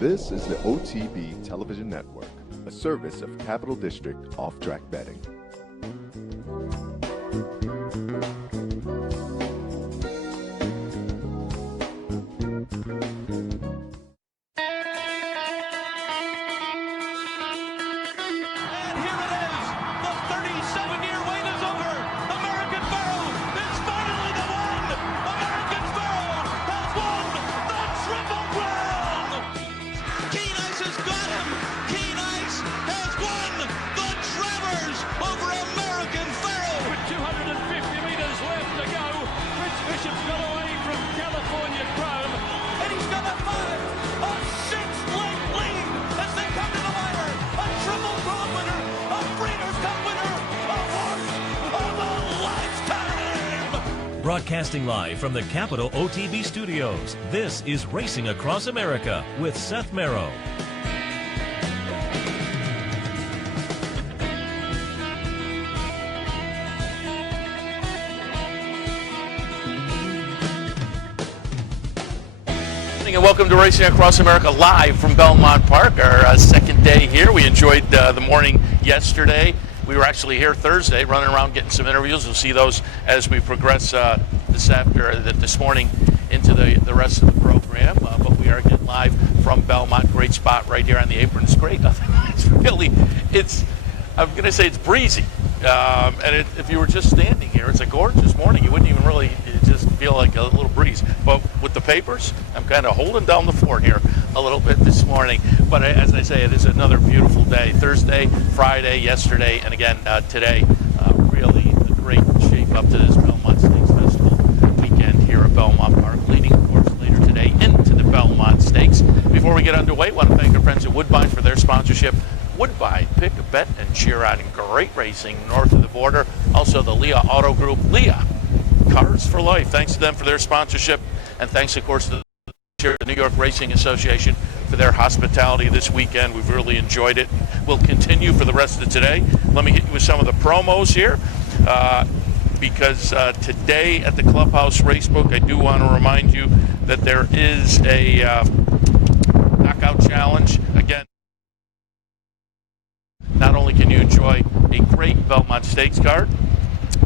This is the OTB Television Network, a service of Capital District Off-Track Betting. Broadcasting live from the Capital OTB studios, this is Racing Across America with Seth Merrow. And welcome to Racing Across America live from Belmont Park, our second day here. We enjoyed the morning yesterday. We were actually here Thursday, running around getting some interviews. We'll see those as we progress this morning into the rest of the program. But we are getting live from Belmont. Great spot right here on the apron. It's great. I'm going to say it's breezy. And if you were just standing here, it's a gorgeous morning. You wouldn't even really just feel like a little breeze. But with the papers, I'm kind of holding down the fort here a little bit this morning. But as I say, it is another beautiful day. Thursday, Friday, yesterday, and again today. Really a great shape up to this Belmont Stakes Festival weekend here at Belmont Park. Leading, of course, later today into the Belmont Stakes. Before we get underway, I want to thank our friends at Woodbine for their sponsorship. Woodbine, pick a bet and cheer on great racing north of the border. Also the Leah Auto Group, Leah, Cars for Life. Thanks to them for their sponsorship. And thanks, of course, to the New York Racing Association for their hospitality this weekend. We've really enjoyed it. We'll continue for the rest of today. Let me hit you with some of the promos here. Because today at the Clubhouse Racebook, I do want to remind you that there is a knockout challenge. Again, not only can you enjoy a great Belmont Stakes card,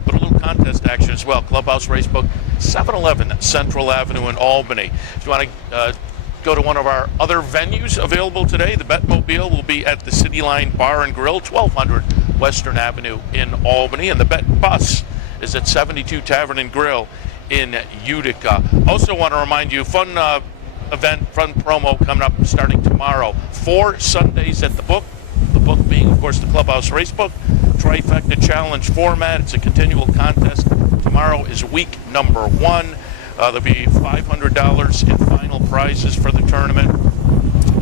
but a little contest action as well. Clubhouse Racebook, 711 Central Avenue in Albany. If you want to go to one of our other venues available today, the Betmobile will be at the City Line Bar and Grill, 1200 Western Avenue in Albany. And the Bet Bus is at 72 Tavern and Grill in Utica. Also want to remind you, fun event, fun promo coming up starting tomorrow. 4 Sundays at the book. The book being, of course, the Clubhouse Racebook. Trifecta Challenge format. It's a continual contest. Tomorrow is week number 1. There'll be $500 in final prizes for the tournament.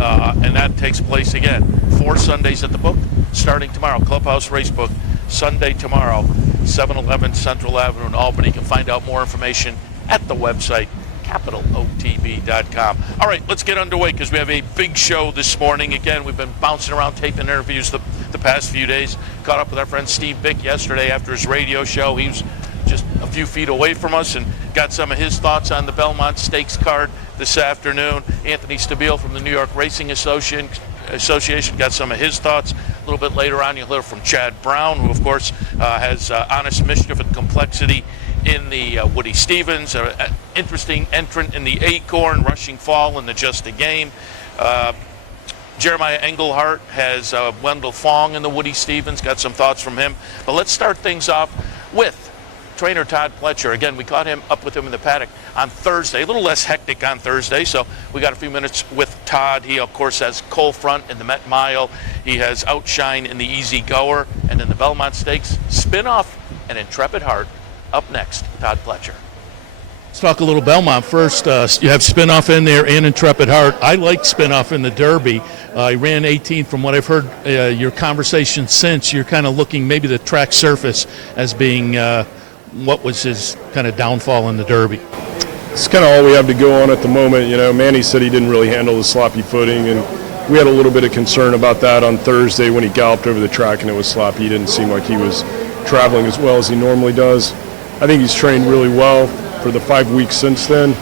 And that takes place again. 4 Sundays at the book, starting tomorrow. Clubhouse Racebook, Sunday tomorrow, 711 Central Avenue in Albany. You can find out more information at the website, capitalotb.com. All right, let's get underway because we have a big show this morning. Again, we've been bouncing around taping interviews the past few days. Caught up with our friend Steve Bick yesterday after his radio show. He was just a few feet away from us and got some of his thoughts on the Belmont Stakes card this afternoon. Anthony Stabile from the New York Racing Association got some of his thoughts. A little bit later on, you'll hear from Chad Brown, who, of course, has Honest Mischief and Complexity in the Woody Stevens, an interesting entrant in the Acorn, Rushing Fall in the Just a Game. Jeremiah Englehart has Wendell Fong in the Woody Stevens, got some thoughts from him. But let's start things off with trainer Todd Pletcher. Again, we caught him up with him in the paddock on Thursday, a little less hectic on Thursday, so we got a few minutes with Todd. He, of course, has Coal Front in the Met Mile. He has Outshine in the Easy Goer, and in the Belmont Stakes, Spinoff and Intrepid Heart. Up next, Todd Pletcher. Let's talk a little Belmont first. You have Spinoff in there and Intrepid Heart. I like Spinoff in the Derby. He ran 18th. From what I've heard, your conversation since, you're kind of looking maybe the track surface as being what was his kind of downfall in the Derby. It's kind of all we have to go on at the moment. You know, Manny said he didn't really handle the sloppy footing, and we had a little bit of concern about that on Thursday when he galloped over the track and it was sloppy. He didn't seem like he was traveling as well as he normally does. I think he's trained really well for the 5 weeks since then.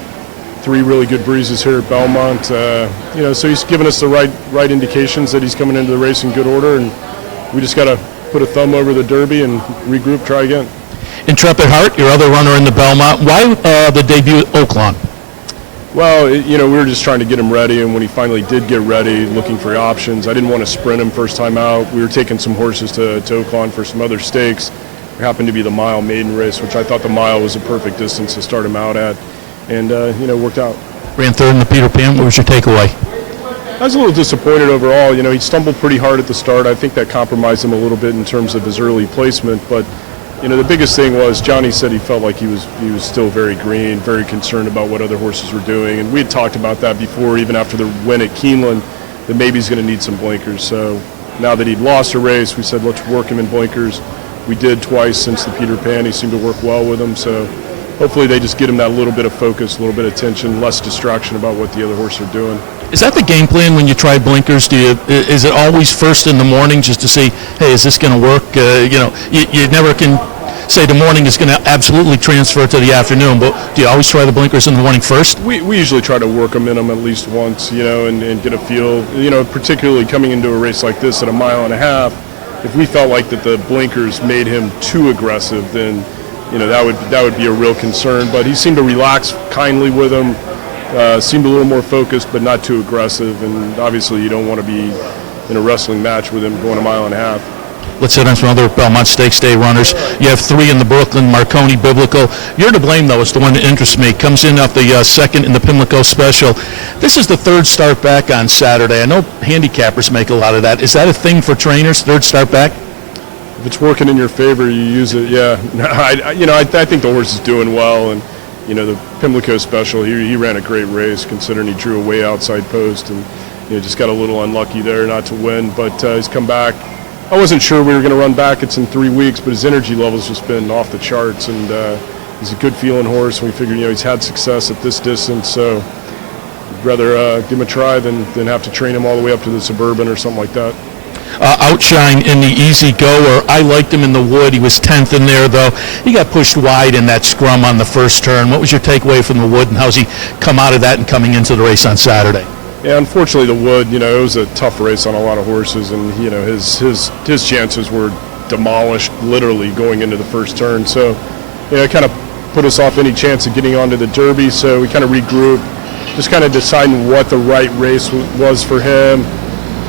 3 really good breezes here at Belmont. So he's given us the right indications that he's coming into the race in good order, and we just got to put a thumb over the Derby and regroup, try again. Intrepid Heart, your other runner in the Belmont. Why the debut at Oaklawn? Well, we were just trying to get him ready, and when he finally did get ready, looking for options, I didn't want to sprint him first time out. We were taking some horses to Oaklawn for some other stakes. It happened to be the mile maiden race, which I thought the mile was a perfect distance to start him out at, and worked out. Ran third in the Peter Pan. What was your takeaway? I was a little disappointed overall. He stumbled pretty hard at the start. I think that compromised him a little bit in terms of his early placement, but the biggest thing was Johnny said he felt like he was still very green, very concerned about what other horses were doing, and we had talked about that before, even after the win at Keeneland, that maybe he's going to need some blinkers. So now that he'd lost a race, we said let's work him in blinkers. We did twice since the Peter Pan. He seemed to work well with them, so hopefully they just get him that little bit of focus, a little bit of attention, less distraction about what the other horses are doing. Is that the game plan when you try blinkers? Is it always first in the morning just to see, hey, is this going to work? You never can say the morning is going to absolutely transfer to the afternoon, but do you always try the blinkers in the morning first? We usually try to work them in them at least once, and get a feel, particularly coming into a race like this at a mile and a half. If we felt like that the blinkers made him too aggressive, then that would be a real concern. But he seemed to relax kindly with them, seemed a little more focused, but not too aggressive. And obviously, you don't want to be in a wrestling match with him going a mile and a half. Let's hit on some other Belmont Stakes Day runners. You have 3 in the Brooklyn, Marconi, Biblical. You're to blame, though. It's the one that interests me. Comes in off the second in the Pimlico Special. This is the third start back on Saturday. I know handicappers make a lot of that. Is that a thing for trainers, third start back? If it's working in your favor, you use it, yeah. I think the horse is doing well, and, the Pimlico Special, he ran a great race considering he drew a way outside post and, just got a little unlucky there not to win, but he's come back. I wasn't sure we were going to run back. It's in 3 weeks, but his energy level's just been off the charts, and he's a good feeling horse. And we figured, he's had success at this distance, so I'd rather give him a try than have to train him all the way up to the Suburban or something like that. Outshine in the Easy Goer. I liked him in the Wood. He was 10th in there, though. He got pushed wide in that scrum on the first turn. What was your takeaway from the Wood, and how's he come out of that and coming into the race on Saturday? Yeah, unfortunately, the Wood, it was a tough race on a lot of horses, and his chances were demolished literally going into the first turn. So, it kind of put us off any chance of getting onto the Derby. So we kind of regrouped, just kind of deciding what the right race was for him,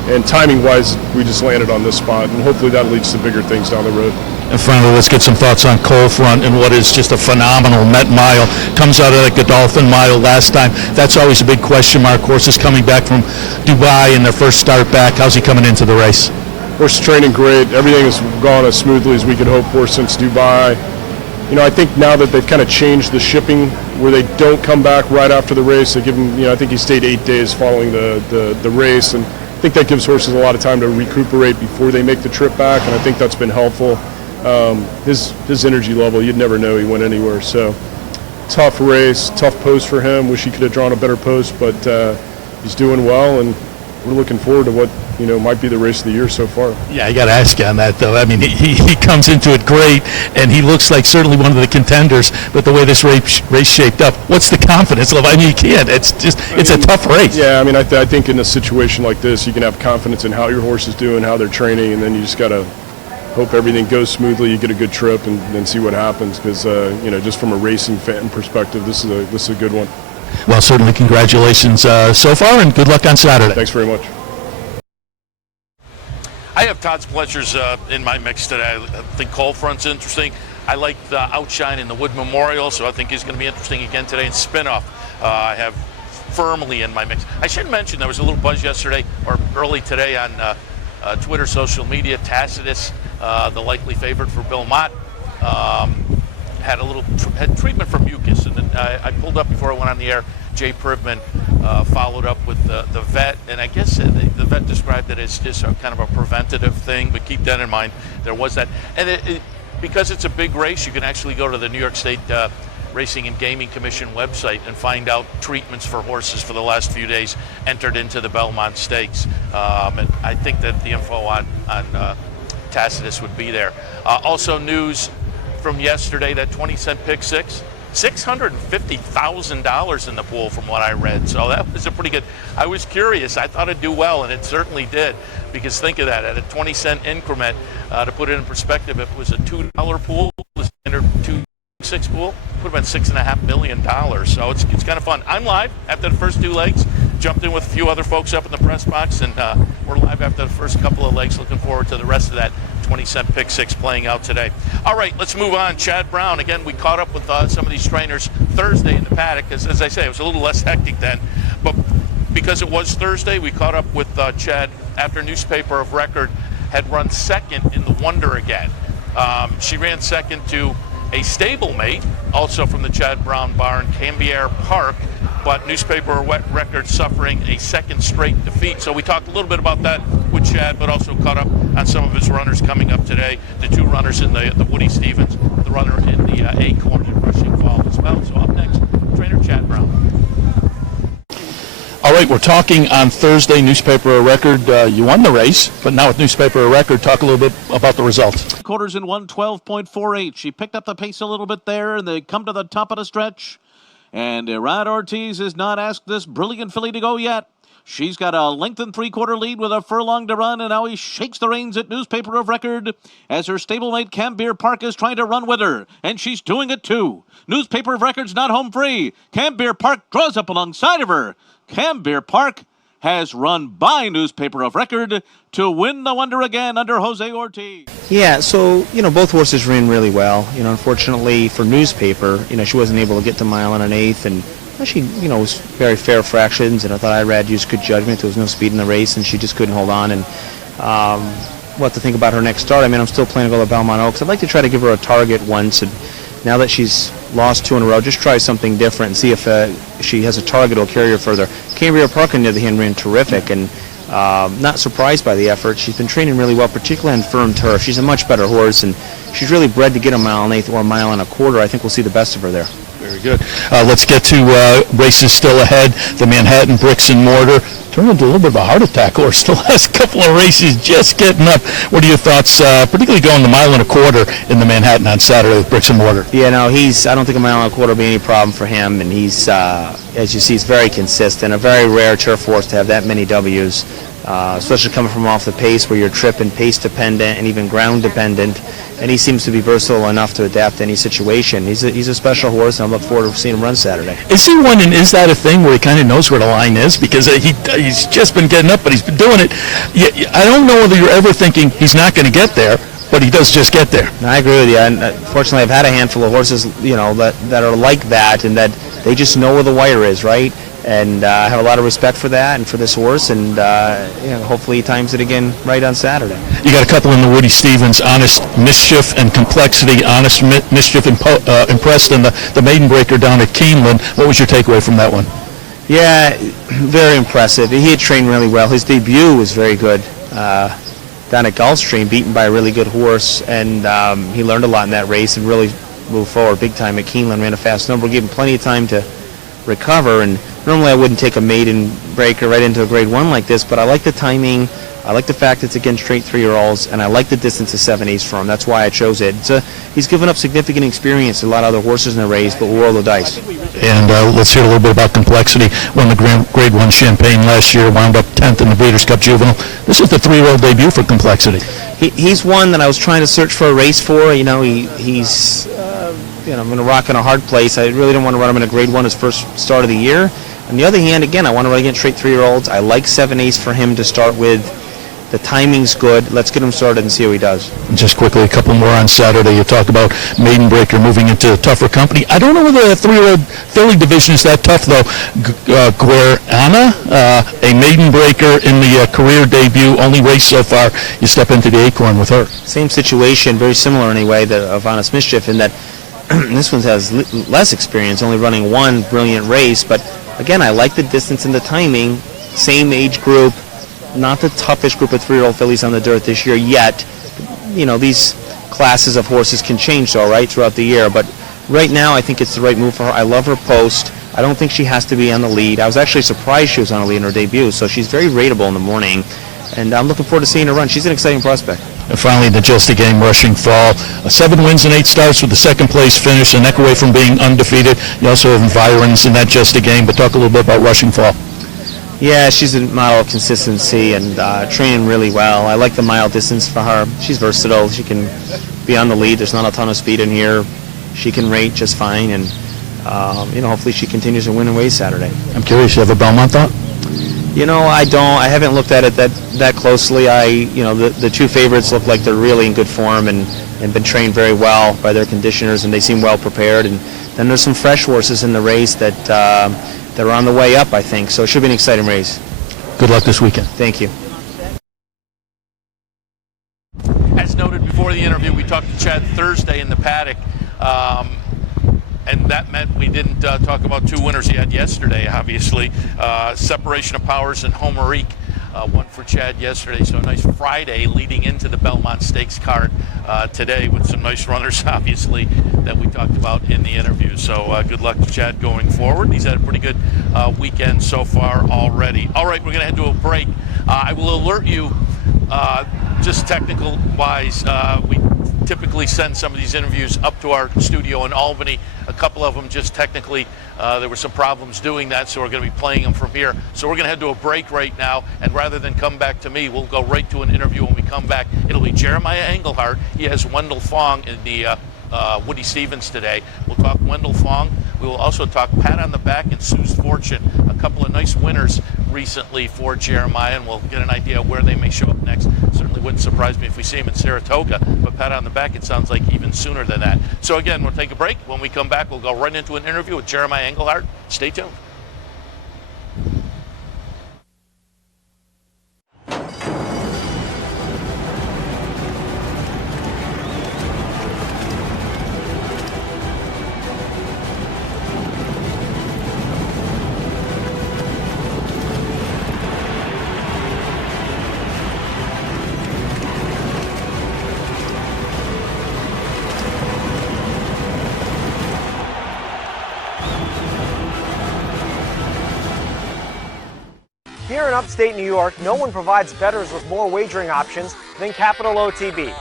and timing-wise, we just landed on this spot, and hopefully that leads to bigger things down the road. And finally, let's get some thoughts on Cold Front and what is just a phenomenal Met Mile. Comes out of the Godolphin Mile last time. That's always a big question mark. Horses coming back from Dubai in their first start back. How's he coming into the race? Horse training great. Everything has gone as smoothly as we could hope for since Dubai. I think now that they've kind of changed the shipping where they don't come back right after the race, they give him, I think he stayed 8 days following the race, and I think that gives horses a lot of time to recuperate before they make the trip back, and I think that's been helpful. His energy level, you'd never know he went anywhere. So tough race, tough post for him. Wish he could have drawn a better post, but he's doing well, and we're looking forward to what might be the race of the year so far. Yeah, I got to ask you on that, though. I mean, he comes into it great, and he looks like certainly one of the contenders. But the way this race shaped up, what's the confidence level? I mean, you can't. It's a tough race. Yeah, I mean, I think in a situation like this, you can have confidence in how your horse is doing, how they're training, and then you just got to hope everything goes smoothly, you get a good trip, and then see what happens, because just from a racing fan perspective, this is a good one. Well, certainly congratulations so far, and good luck on Saturday. Thanks very much. I have Todd's Pletchers in my mix today. I think Cold Front's interesting. I like the Outshine in the Wood Memorial, so I think he's going to be interesting again today. And Spinoff, I have firmly in my mix. I should mention there was a little buzz yesterday or early today on Twitter, social media. Tacitus, the likely favorite for Belmont, had treatment for mucus, and then I pulled up before I went on the air. Jay Privman followed up with the vet, and I guess the vet described it as just a kind of a preventative thing, but keep that in mind. There was that. And because it's a big race, you can actually go to the New York State Racing and Gaming Commission website and find out treatments for horses for the last few days entered into the Belmont Stakes. And I think that the info on Tacitus would be there. Also news from yesterday, that 20-cent pick six $650,000 in the pool from what I read. So that was a pretty good. I was curious. I thought it'd do well, and it certainly did. Because think of that, at a 20-cent increment, to put it in perspective, if it was a $2 pool, the standard 2.6 pool, would have been $6.5 million. So it's kind of fun. I'm live after the first 2 legs. Jumped in with a few other folks up in the press box, and we're live after the first couple of legs. Looking forward to the rest of that 20-cent pick six playing out today. All right, let's move on. Chad Brown, again, we caught up with some of these trainers Thursday in the paddock, because as I say, it was a little less hectic then. But because it was Thursday, we caught up with Chad after Newspaper of Record had run second in the Wonder again. She ran second to a stablemate, also from the Chad Brown barn, Cambier Park, but Newspaper of Record suffering a second straight defeat. So we talked a little bit about that with Chad, but also caught up on some of his runners coming up today. The 2 runners in the Woody Stevens, the runner in the Acorn and Rushing Fall as well. So up next, trainer Chad Brown. All right, we're talking on Thursday, Newspaper of Record. You won the race, but now with Newspaper of Record, talk a little bit about the results. Quarters in 1:12.48. She picked up the pace a little bit there, and they come to the top of the stretch. And Rod Ortiz has not asked this brilliant filly to go yet. She's got a length and 3/4 lead with a furlong to run, and now he shakes the reins at Newspaper of Record as her stablemate Cambier Park is trying to run with her, and she's doing it too. Newspaper of Record's not home free. Cambier Park draws up alongside of her. Cambier Park has run by Newspaper of Record to win the Wonder again under Jose Ortiz. Yeah, so, both horses ran really well. Unfortunately for Newspaper, she wasn't able to get the mile and an eighth, and she, it was very fair fractions, and I thought Irad used good judgment. There was no speed in the race, and she just couldn't hold on, and we'll have to think about her next start. I'm still planning to go to Belmont Oaks. I'd like to try to give her a target once, and now that she's lost 2 in a row, just try something different and see if she has a target that will carry her further. Cambier Park, on the other hand, ran terrific, and not surprised by the effort. She's been training really well, particularly on firm turf. She's a much better horse, and she's really bred to get a mile and eighth or a mile and a quarter. I think we'll see the best of her there. Very good. Let's get to races still ahead. The Manhattan Bricks and Mortar turned into a little bit of a heart attack horse. Still has a couple of races just getting up. What are your thoughts, particularly going the mile and a quarter in the Manhattan on Saturday with Bricks and Mortar? Yeah, no, I don't think a mile and a quarter will be any problem for him, and he's, as you see, he's very consistent. A very rare turf horse to have that many W's, especially coming from off the pace where you're trip and pace dependent and even ground dependent. And he seems to be versatile enough to adapt to any situation. He's a special horse, and I look forward to seeing him run Saturday. Is he one, and is that a thing where he kind of knows where the line is? Because he's just been getting up, but he's been doing it. I don't know whether you're ever thinking he's not going to get there, but he does just get there. No, I agree with you. And fortunately, I've had a handful of horses, that are like that, and that they just know where the wire is, right? And I have a lot of respect for that and for this horse, and hopefully he times it again right on Saturday. You got a couple in the Woody Stevens, Honest Mischief and Complexity. Honest Mischief impressed, and the Maiden Breaker down at Keeneland. What was your takeaway from that one? Yeah, very impressive. He had trained really well. His debut was very good down at Gulfstream, beaten by a really good horse, and he learned a lot in that race and really moved forward big time at Keeneland. Ran a fast number, gave him plenty of time to recover, and normally I wouldn't take a maiden breaker right into a grade 1 like this, but I like the timing, I like the fact it's against straight 3-year-olds, and I like the distance of 7/8 for him. That's why I chose it. He's given up significant experience to a lot of other horses in the race, but we'll roll the dice. And let's hear a little bit about Complexity. Won the grade 1 Champagne last year, wound up 10th in the Breeders' Cup Juvenile. This is the 3-year-old debut for Complexity. He's one that I was trying to search for a race for. He's I'm in a rock and a hard place. I really didn't want to run him in a grade 1 his first start of the year. On the other hand, again, I want to run against straight 3-year-olds. I like 7/8 for him to start with. The timing's good. Let's get him started and see how he does. Just quickly, a couple more on Saturday. You talk about Maiden Breaker moving into tougher company. I don't know whether the 3-year-old filly division is that tough, though. Guerana, a Maiden Breaker in the career debut, only race so far. You step into the Acorn with her. Same situation, very similar anyway, of Honest Mischief, in that this one has less experience, only running one brilliant race. But again, I like the distance and the timing. Same age group. Not the toughest group of 3-year-old fillies on the dirt this year yet. These classes of horses can change, all right, throughout the year. But right now, I think it's the right move for her. I love her post. I don't think she has to be on the lead. I was actually surprised she was on the lead in her debut, so she's very rateable in the morning. and I'm looking forward to seeing her run. She's an exciting prospect. And finally, the Justy game, Rushing Fall. 7 wins and 8 starts with a second-place finish, a neck away from being undefeated. You also have environs in that Justy game, but talk a little bit about Rushing Fall. Yeah, she's a model of consistency and training really well. I like the mile distance for her. She's versatile. She can be on the lead. There's not a ton of speed in here. She can rate just fine, and hopefully she continues to win and ways Saturday. I'm curious, you have a Belmont thought? I don't. I haven't looked at it that closely. The two favorites look like they're really in good form and been trained very well by their conditioners, and they seem well prepared. And then there's some fresh horses in the race that are on the way up, I think. So it should be an exciting race. Good luck this weekend. Thank you. As noted before the interview, we talked to Chad Thursday in the paddock. And that meant we didn't talk about 2 winners he had yesterday, obviously. Separation of Powers and Homerique won for Chad yesterday. So a nice Friday leading into the Belmont Stakes card today with some nice runners, obviously, that we talked about in the interview. So good luck to Chad going forward. He's had a pretty good weekend so far already. All right, we're going to head to a break. I will alert you, just technical-wise, we typically send some of these interviews up to our studio in Albany. A couple of them just technically, there were some problems doing that, so we're going to be playing them from here. So we're going to head to a break right now, and rather than come back to me, we'll go right to an interview when we come back. It'll be Jeremiah Englehart. He has Wendell Fong in the Woody Stevens today. We'll talk Wendell Fong. We will also talk Pat on the Back and Sue's Fortune, a couple of nice winners recently for Jeremiah, and we'll get an idea of where they may show up next. Certainly wouldn't surprise me if we see him in Saratoga, but Pat on the Back, it sounds like even sooner than that. So again, we'll take a break. When we come back, we'll go right into an interview with Jeremiah Englehart. Stay tuned. Here in upstate New York, no one provides bettors with more wagering options than Capital OTB.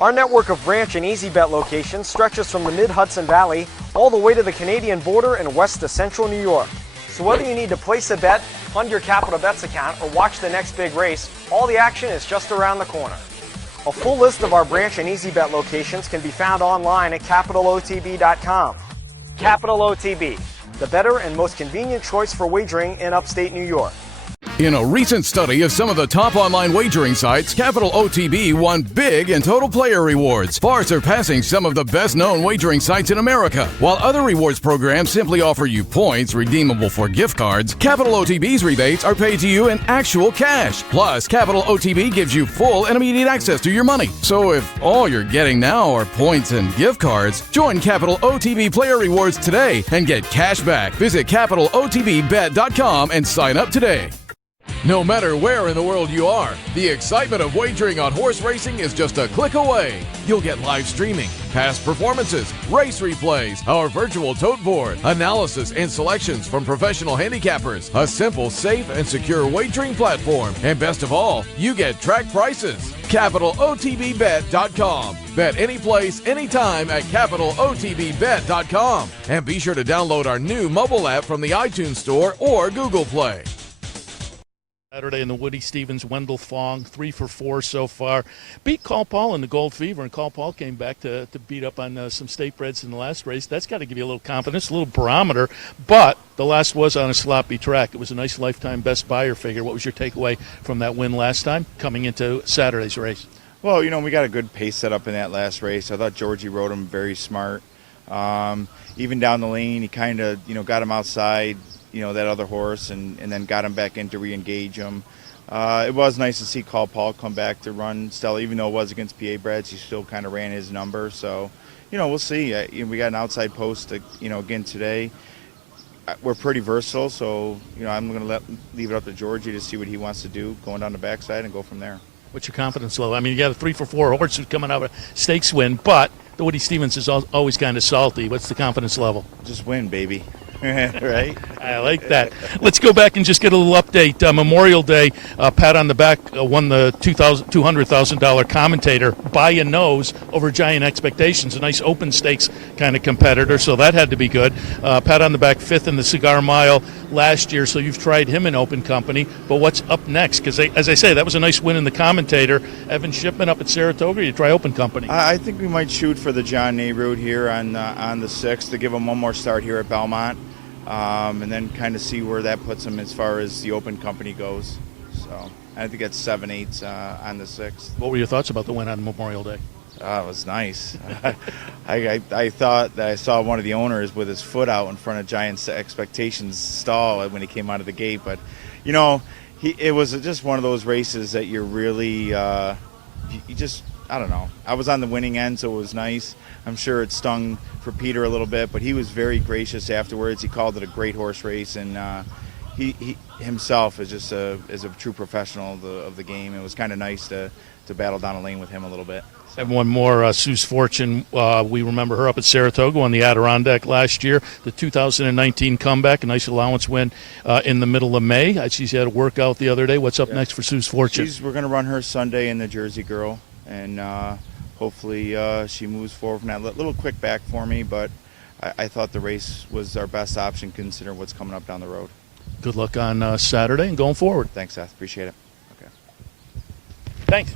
Our network of branch and easy bet locations stretches from the mid-Hudson Valley all the way to the Canadian border and west to central New York. So whether you need to place a bet, fund your Capital Bets account, or watch the next big race, all the action is just around the corner. A full list of our branch and easy bet locations can be found online at capitalotb.com. Capital OTB, the better and most convenient choice for wagering in upstate New York. In a recent study of some of the top online wagering sites, Capital OTB won big in total player rewards, far surpassing some of the best-known wagering sites in America. While other rewards programs simply offer you points redeemable for gift cards, Capital OTB's rebates are paid to you in actual cash. Plus, Capital OTB gives you full and immediate access to your money. So if all you're getting now are points and gift cards, join Capital OTB Player Rewards today and get cash back. Visit CapitalOTBBet.com and sign up today. No matter where in the world you are, the excitement of wagering on horse racing is just a click away. You'll get live streaming, past performances, race replays, our virtual tote board, analysis and selections from professional handicappers, a simple, safe, and secure wagering platform, and best of all, you get track prices. CapitalOTBBet.com. Bet any place, anytime at CapitalOTBBet.com. And be sure to download our new mobile app from the iTunes Store or Google Play. Saturday in the Woody Stevens, Wendell Fong, 3 for 4 so far. Beat Call Paul in the Gold Fever, and Call Paul came back to beat up on some state breds in the last race. That's got to give you a little confidence, a little barometer, but the last was on a sloppy track. It was a nice lifetime best buyer figure. What was your takeaway from that win last time coming into Saturday's race? Well, we got a good pace set up in that last race. I thought Georgie rode him very smart. Even down the lane, he kind of, got him outside, that other horse, and then got him back in to re-engage him. It was nice to see Call Paul come back to run Stella, even though it was against PA breds. He still kind of ran his number. So, we'll see. We got an outside post, again today. We're pretty versatile, so, I'm going to leave it up to Georgie to see what he wants to do, going down the backside and go from there. What's your confidence level? I mean, you got a 3 for 4 horse who's coming out of a stakes win, but the Woody Stevens is always kind of salty. What's the confidence level? Just win, baby. Right? I like that. Let's go back and just get a little update. Memorial Day, pat on the back, won the $200,000 commentator by a nose over Giant Expectations, a nice open stakes kind of competitor, so that had to be good. Pat on the back, 5th in the Cigar Mile last year, so you've tried him in open company. But what's up next? Because, as I say, that was a nice win in the commentator. Evan Shipman up at Saratoga, you try open company. I think we might shoot for the John Nehru here on the 6th to give him one more start here at Belmont. And then kind of see where that puts him as far as the open company goes. So I think that's 7/8 on the 6th. What were your thoughts about the win on Memorial Day? It was nice. I thought that I saw one of the owners with his foot out in front of Giant's Expectations stall when he came out of the gate. But, you know, it was just one of those races that you're really, you just, I don't know. I was on the winning end, so it was nice. I'm sure it stung for Peter a little bit, but he was very gracious afterwards. He called it a great horse race, and he himself is just a true professional of the game. It was kind of nice to battle down a lane with him a little bit. And one more, Sue's Fortune. We remember her up at Saratoga on the Adirondack last year. The 2019 comeback, a nice allowance win in the middle of May. She had a workout the other day. What's up next for Sue's Fortune? We're going to run her Sunday in the Jersey Girl, and hopefully she moves forward from that. Little quick back for me, but I thought the race was our best option considering what's coming up down the road. Good luck on Saturday and going forward. Thanks, Seth. Appreciate it. Okay. Thanks.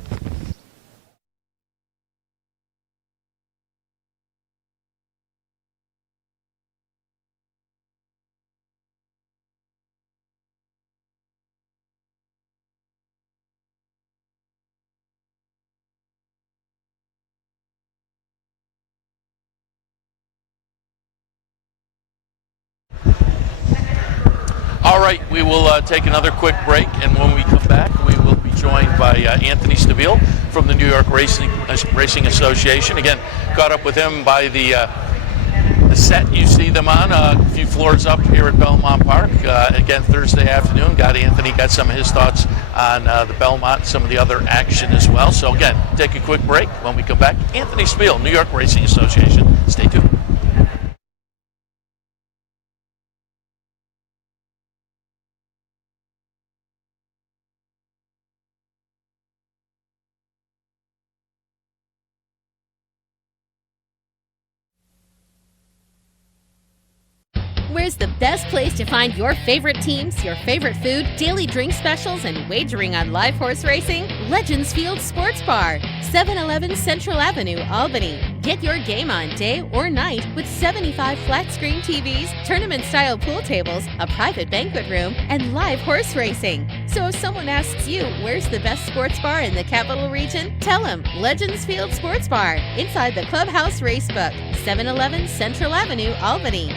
All right, we will take another quick break, and when we come back, we will be joined by Anthony Stabile from the New York Racing Association. Again, caught up with him by the set you see them on a few floors up here at Belmont Park. Again, Thursday afternoon, got some of his thoughts on the Belmont, some of the other action as well. So again, take a quick break. When we come back, Anthony Stabile, New York Racing Association. Stay tuned. Where's the best place to find your favorite teams, your favorite food, daily drink specials, and wagering on live horse racing? Legends Field Sports Bar, 711 Central Avenue, Albany. Get your game on day or night with 75 flat-screen TVs, tournament-style pool tables, a private banquet room, and live horse racing. So if someone asks you, where's the best sports bar in the Capital Region? Tell them Legends Field Sports Bar, inside the Clubhouse Racebook, 711 Central Avenue, Albany.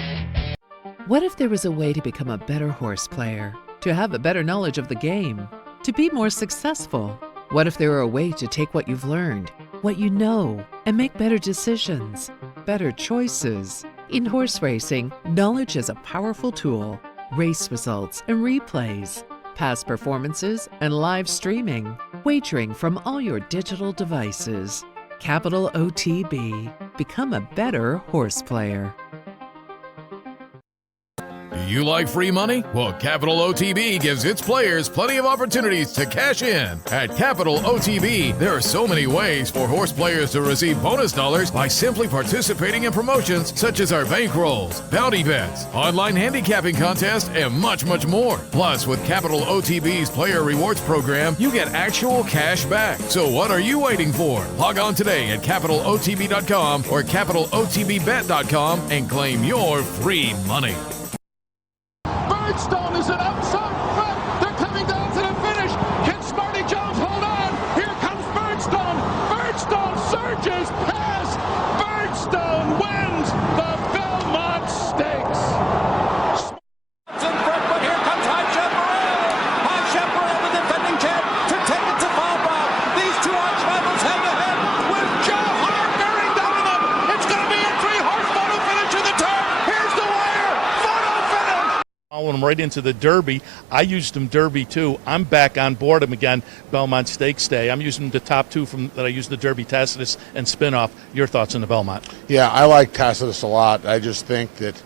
What if there was a way to become a better horse player, to have a better knowledge of the game, to be more successful? What if there were a way to take what you've learned, what you know, and make better decisions, better choices? In horse racing, knowledge is a powerful tool. Race results and replays, past performances and live streaming, wagering from all your digital devices. Capital OTB. Become a better horse player. You like free money? Well, Capital OTB gives its players plenty of opportunities to cash in. At Capital OTB, there are so many ways for horse players to receive bonus dollars by simply participating in promotions such as our bankrolls, bounty bets, online handicapping contests, and much, much more. Plus, with Capital OTB's Player Rewards program, you get actual cash back. So what are you waiting for? Log on today at CapitalOTB.com or CapitalOTBBet.com and claim your free money. Birdstone is an outside front. They're coming down to the finish. Can Smarty Jones hold on? Here comes Birdstone. Birdstone surges past. Birdstone wins the Belmont Stakes. In front, but here comes High Chaparral. High Chaparral, the defending champ, to take it to Falbrough. These two arch rivals head to head with Joe Hart bearing down on them. It's going to be a three-horse photo finish of the turn. Here's the wire. Photo finish. Following them right into the Derby. I used them Derby too. I'm back on board them again. Belmont Stakes Day. I'm using the top two from that I used the Derby, Tacitus and Spinoff. Your thoughts on the Belmont? Yeah, I like Tacitus a lot. I just think that,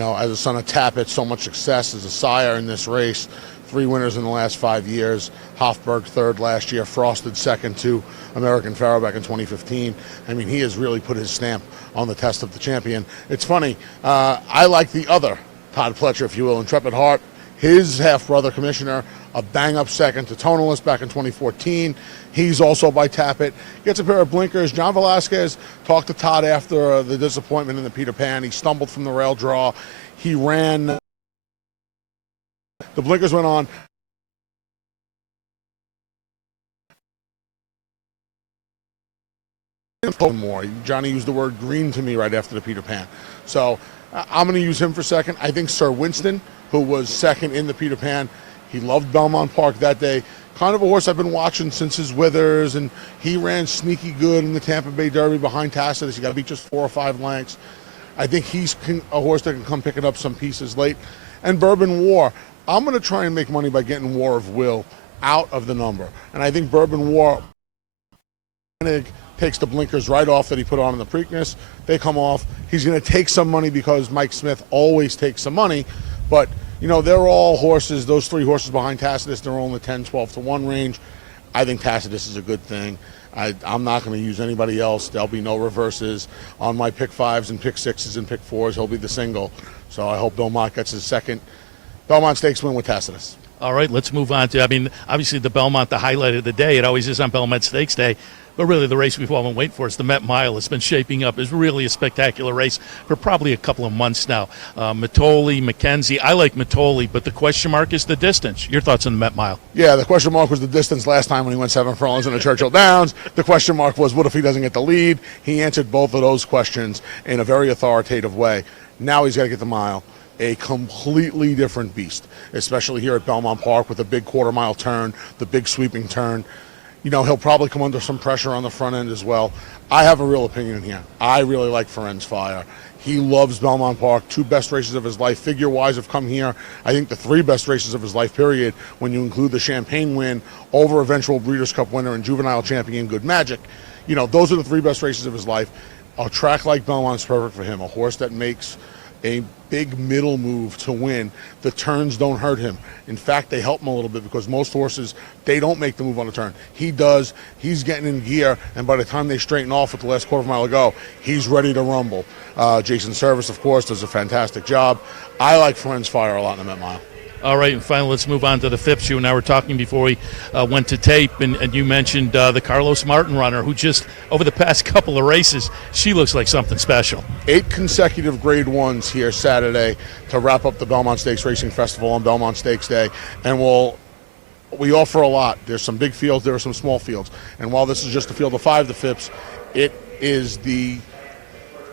as a son of Tappet, so much success as a sire in this race. 3 winners in the last 5 years. Hofberg third last year, Frosted second to American Pharoah back in 2015. I mean, he has really put his stamp on the test of the champion. It's funny, I like the other Todd Pletcher, if you will, Intrepid Heart. His half-brother commissioner, a bang-up second to Tonalist back in 2014. He's also by Tappet. Gets a pair of blinkers. John Velasquez talked to Todd after the disappointment in the Peter Pan. He stumbled from the rail draw. He ran. The blinkers went on. More. Johnny used the word green to me right after the Peter Pan. So I'm going to use him for second. I think Sir Winston, who was second in the Peter Pan, he loved Belmont Park that day. Kind of a horse I've been watching since his withers, and he ran sneaky good in the Tampa Bay Derby behind Tacitus. He got beat just 4 or 5 lengths. I think he's a horse that can come picking up some pieces late. And Bourbon War, I'm going to try and make money by getting War of Will out of the number. And I think Bourbon War takes the blinkers right off that he put on in the Preakness. They come off. He's going to take some money because Mike Smith always takes some money. But, they're all horses, those 3 horses behind Tacitus, they're all in the 10, 12 to 1 range. I think Tacitus is a good thing. I'm not going to use anybody else. There'll be no reverses on my pick 5s and pick 6s and pick 4s. He'll be the single. So I hope Belmont gets his second Belmont Stakes win with Tacitus. All right, let's move on to, obviously the Belmont, the highlight of the day. It always is on Belmont Stakes Day. But really the race we've all been waiting for is the Met Mile. It's been shaping up. It's really a spectacular race for probably a couple of months now. Matoli, McKenzie. I like Matoli, but the question mark is the distance. Your thoughts on the Met Mile? Yeah, the question mark was the distance last time when he went 7 furlongs in the Churchill Downs. The question mark was, what if he doesn't get the lead? He answered both of those questions in a very authoritative way. Now he's got to get the mile. A completely different beast, especially here at Belmont Park with the big quarter-mile turn, the big sweeping turn. He'll probably come under some pressure on the front end as well. I have a real opinion here. I really like Ferenz Fire. He loves Belmont Park. 2 best races of his life, figure-wise, have come here. I think the 3 best races of his life, period, when you include the Champagne win over eventual Breeders' Cup winner and juvenile champion Good Magic. Those are the 3 best races of his life. A track like Belmont's perfect for him. A horse that makes a big middle move to win. The turns don't hurt him. In fact, they help him a little bit because most horses, they don't make the move on the turn. He does. He's getting in gear, and by the time they straighten off with the last quarter mile to go, he's ready to rumble. Jason Service, of course, does a fantastic job. I like Ferenz Fire a lot in the Met Mile. All right, and finally, let's move on to the 5th shoe. Now we're talking before we went to tape, and you mentioned the Carlos Martin runner, who just, over the past couple of races, she looks like something special. 8 consecutive Grade 1s here Saturday to wrap up the Belmont Stakes Racing Festival on Belmont Stakes Day, and we offer a lot. There's some big fields, there are some small fields, and while this is just a field of 5, the Phipps, it is the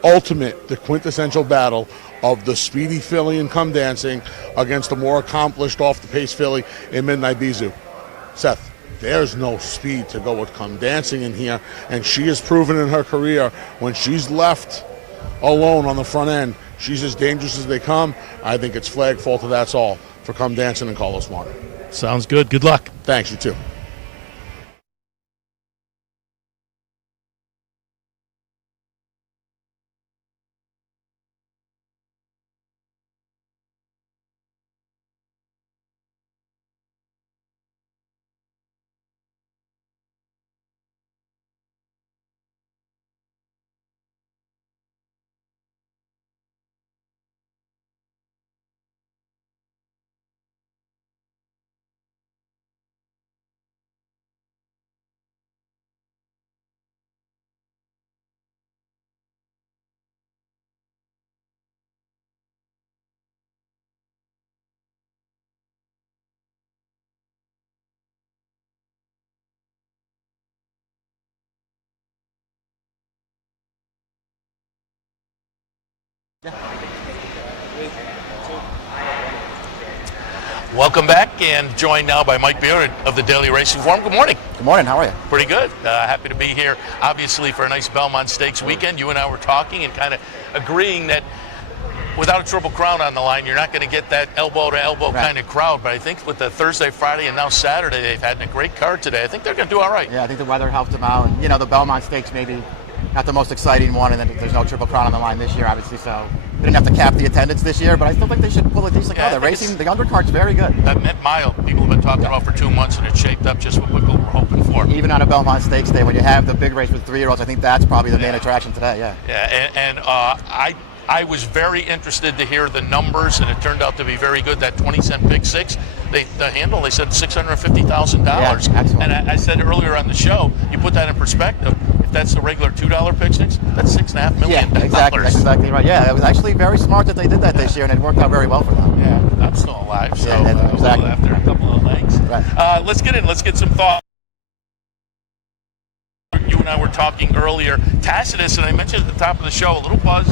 ultimate, the quintessential battle of the speedy filly in Come Dancing against the more accomplished off-the-pace filly in Midnight Bijou. Seth, there's no speed to go with Come Dancing in here, and she has proven in her career when she's left alone on the front end, she's as dangerous as they come. I think it's flag fall to that's all for Come Dancing and Carlos Martin. Sounds good. Good luck. Thanks, you too. Welcome back, and joined now by Mike Beard of the Daily Racing Forum. Good morning. Good morning. How are you? Pretty good. Happy to be here, obviously, for a nice Belmont Stakes weekend. You and I were talking and kind of agreeing that without a Triple Crown on the line, you're not going to get that elbow-to-elbow kind of crowd. But I think with the Thursday, Friday, and now Saturday, they've had a great card today. I think they're going to do all right. Yeah, I think the weather helped them out. And, the Belmont Stakes maybe not the most exciting one, and then there's no Triple Crown on the line this year, obviously. So They didn't have to cap the attendance this year, but I still think they should pull a decent car. The undercart's very good. That mid-mile people have been talking about for 2 months, and it shaped up just what people were hoping for. Even on a Belmont Stakes Day, when you have the big race with 3-year-olds, I think that's probably the main attraction today, I was very interested to hear the numbers, and it turned out to be very good. That 20-cent pick six, the handle, they said $650,000. Yeah, and I said earlier on the show, you put that in perspective, if that's the regular $2 pick six, that's $6.5 million. Yeah, exactly. That's exactly right. Yeah, it was actually very smart that they did that this year, and it worked out very well for them. Yeah, I'm still alive, so exactly. After a couple of legs. Right. Let's get some thought. You and I were talking earlier. Tacitus, and I mentioned at the top of the show, a little buzz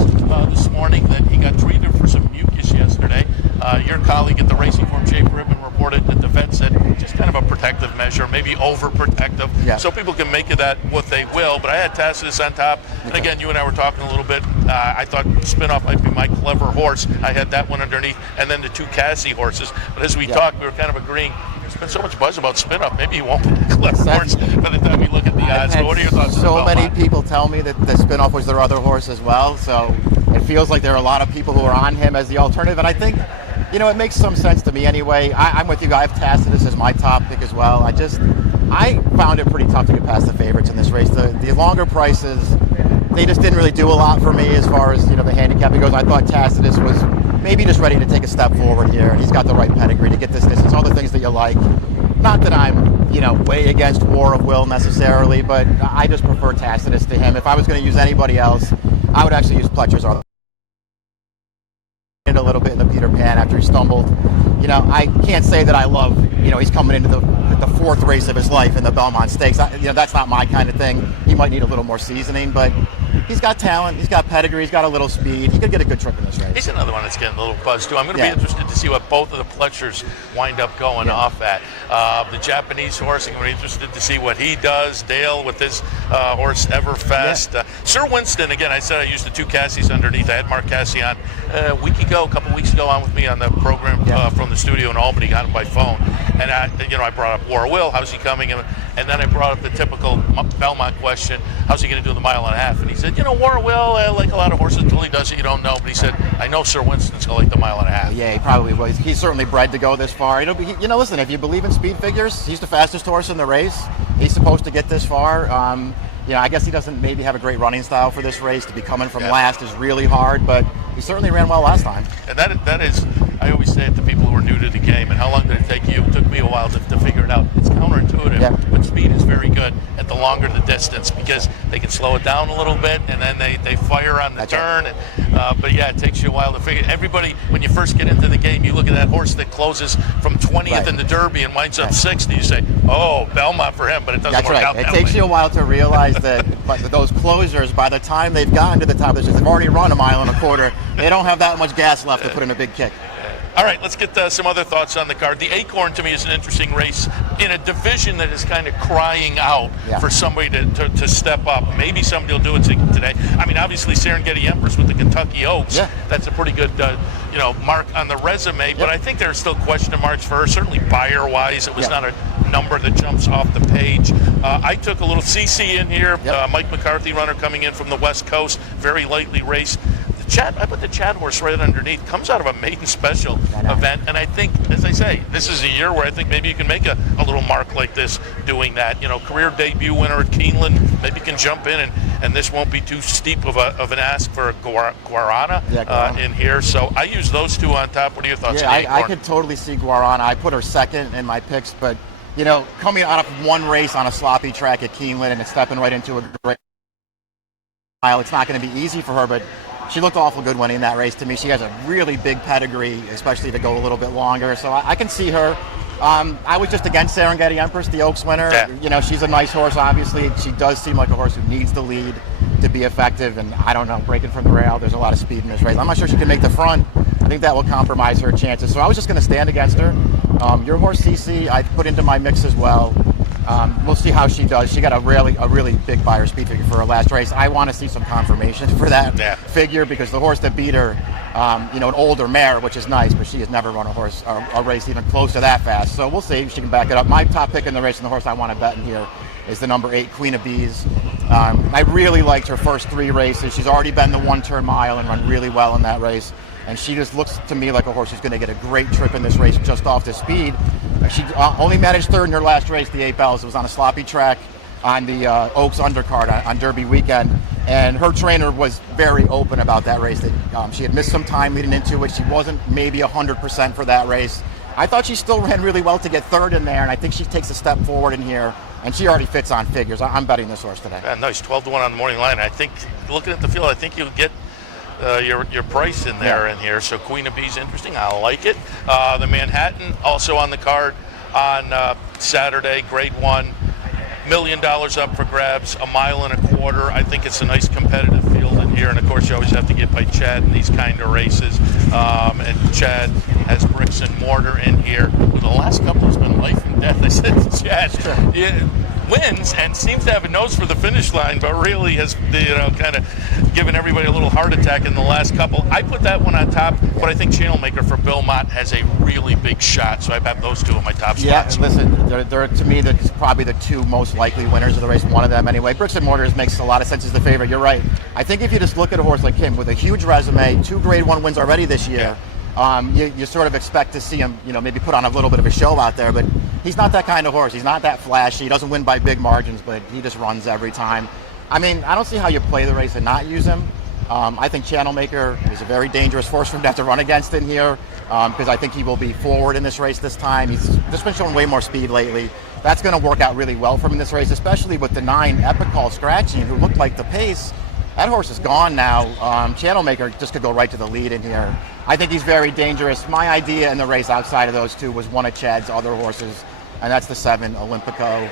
this morning that he got treated for some mucus yesterday. Your colleague at the Racing Form, Jay Ribbon, reported that the vet said just kind of a protective measure, maybe overprotective. Yeah. So people can make of that what they will. But I had Tacitus on top. And again, you and I were talking a little bit. I thought Spinoff might be my clever horse. I had that one underneath, and then the two Cassie horses. But as we talked, we were kind of agreeing. There's been so much buzz about Spinoff. Maybe he won't be a clever horse by the time we look at the odds. So what are your thoughts? So many people tell me that the Spinoff was their other horse as well. So it feels like there are a lot of people who are on him as the alternative. And I think, it makes some sense to me anyway. I'm with you. I have Tacitus as my top pick as well. I found it pretty tough to get past the favorites in this race. The longer prices, they just didn't really do a lot for me as far as, the handicapping goes. I thought Tacitus was maybe just ready to take a step forward here, and he's got the right pedigree to get this distance, all the things that you like. Not that I'm, way against War of Will necessarily, but I just prefer Tacitus to him. If I was going to use anybody else, I would actually use Pletcher's a little bit in the Peter Pan after he stumbled. I can't say that I love, he's coming into the fourth race of his life in the Belmont Stakes. That's not my kind of thing. He might need a little more seasoning, but he's got talent, he's got pedigree, he's got a little speed. He could get a good trip in this race. He's another one that's getting a little buzz too. I'm going to be interested to see what both of the Pletchers wind up going off at. The Japanese horse, I'm going to be interested to see what he does. Dale with his horse Everfest. Sir Winston, again, I said I used the two Cassies underneath. I had Mark Cassie on a couple weeks ago, on with me on the program from the studio in Albany, got him by phone. And I brought up War Will, how's he coming? And then I brought up the typical Belmont question, how's he going to do the 1.5 miles? And he said, War Will, like a lot of horses, until he does it, you don't know. But he said, I know Sir Winston's going to like the 1.5 miles. Yeah, he probably will. He's certainly bred to go this far. Listen, if you believe in speed figures, he's the fastest horse in the race. He's supposed to get this far. I guess he doesn't maybe have a great running style for this race. To be coming from last is really hard, but he certainly ran well last time. And that is, I always say it to people who are new to the game, and how long did it take you? It took me a while to figure it out. It's counterintuitive, but speed is very good at the longer the distance, because they can slow it down a little bit, and then they fire on the turn. Right. But it takes you a while to figure. Everybody, when you first get into the game, you look at that horse that closes from 20th in the Derby and winds up 60th. You say, oh, Belmont for him, but it doesn't work out that way. It takes you a while to realize that those closers, by the time they've gotten to the top of the distance, they've already run 1.25 miles. They don't have that much gas left to put in a big kick. All right, let's get some other thoughts on the card. The Acorn, to me, is an interesting race in a division that is kind of crying out for somebody to step up. Maybe somebody will do it today. I mean, obviously, Serengeti Empress with the Kentucky Oaks, that's a pretty good mark on the resume, but I think there are still question marks for her. Certainly buyer-wise, it was not a number that jumps off the page. I took a little CC in here, Mike McCarthy runner coming in from the West Coast, very lightly raced. I put the Chad horse right underneath. Comes out of a maiden special event, and I think, as I say, this is a year where I think maybe you can make a little mark like this doing that. Career debut winner at Keeneland, maybe can jump in, and this won't be too steep of an ask for a Guarana in here. So I use those two on top. What are your thoughts on I could totally see Guarana. I put her second in my picks, but coming out of one race on a sloppy track at Keeneland and stepping right into a great mile, it's not going to be easy for her, but she looked awful good winning that race to me. She has a really big pedigree, especially to go a little bit longer. So I can see her. I was just against Serengeti Empress, the Oaks winner. She's a nice horse, obviously. She does seem like a horse who needs the lead to be effective. And I don't know, breaking from the rail, there's a lot of speed in this race. I'm not sure she can make the front. I think that will compromise her chances. So I was just going to stand against her. Your horse, CC, I put into my mix as well. We'll see how she does. She got a really big buyer speed figure for her last race. I want to see some confirmation for that figure, because the horse that beat her, an older mare, which is nice, but she has never run a race even close to that fast. So we'll see if she can back it up. My top pick in the race and the horse I want to bet in here is the number 8, Queen of Bees. I really liked her first 3 races. She's already been the 1-turn mile and run really well in that race. And she just looks to me like a horse who's going to get a great trip in this race just off the speed. She only managed 3rd in her last race, the 8 Bells. It was on a sloppy track on the Oaks undercard on Derby weekend. And her trainer was very open about that race. That she had missed some time leading into it. She wasn't maybe 100% for that race. I thought she still ran really well to get 3rd in there, and I think she takes a step forward in here. And she already fits on figures. I'm betting this horse today. Yeah, nice, 12-1 on the morning line. I think, looking at the field, I think you'll get your price in there in here. So Queen of Bee's interesting. I like it. The Manhattan also on the card on Saturday, Grade 1. $1 million up for grabs, 1.25 miles. I think it's a nice competitive field in here, and of course you always have to get by Chad in these kind of races. And Chad has bricks and mortar in here. But the last couple has been life and death. I said to Chad, wins and seems to have a nose for the finish line, but really has kind of given everybody a little heart attack in the last couple. I put that one on top, but I think Channel Maker for Belmont has a really big shot, so I bet those 2 are my top spots. Yeah, listen, they're to me, that's probably the 2 most likely winners of the race, one of them anyway. Bricks and Mortars makes a lot of sense as the favorite. You're right. I think if you just look at a horse like him with a huge resume, 2 Grade 1 wins already this year, you sort of expect to see him, maybe put on a little bit of a show out there, but he's not that kind of horse. He's not that flashy. He doesn't win by big margins, but he just runs every time. I mean, I don't see how you play the race and not use him. I think Channel Maker is a very dangerous horse for him to have to run against in here, because I think he will be forward in this race this time. He's just been showing way more speed lately. That's going to work out really well for him in this race, especially with the 9 Epic Call Scratching, who looked like the pace. That horse is gone now. Channel Maker just could go right to the lead in here. I think he's very dangerous. My idea in the race outside of those 2 was one of Chad's other horses, and that's the 7 Olympico.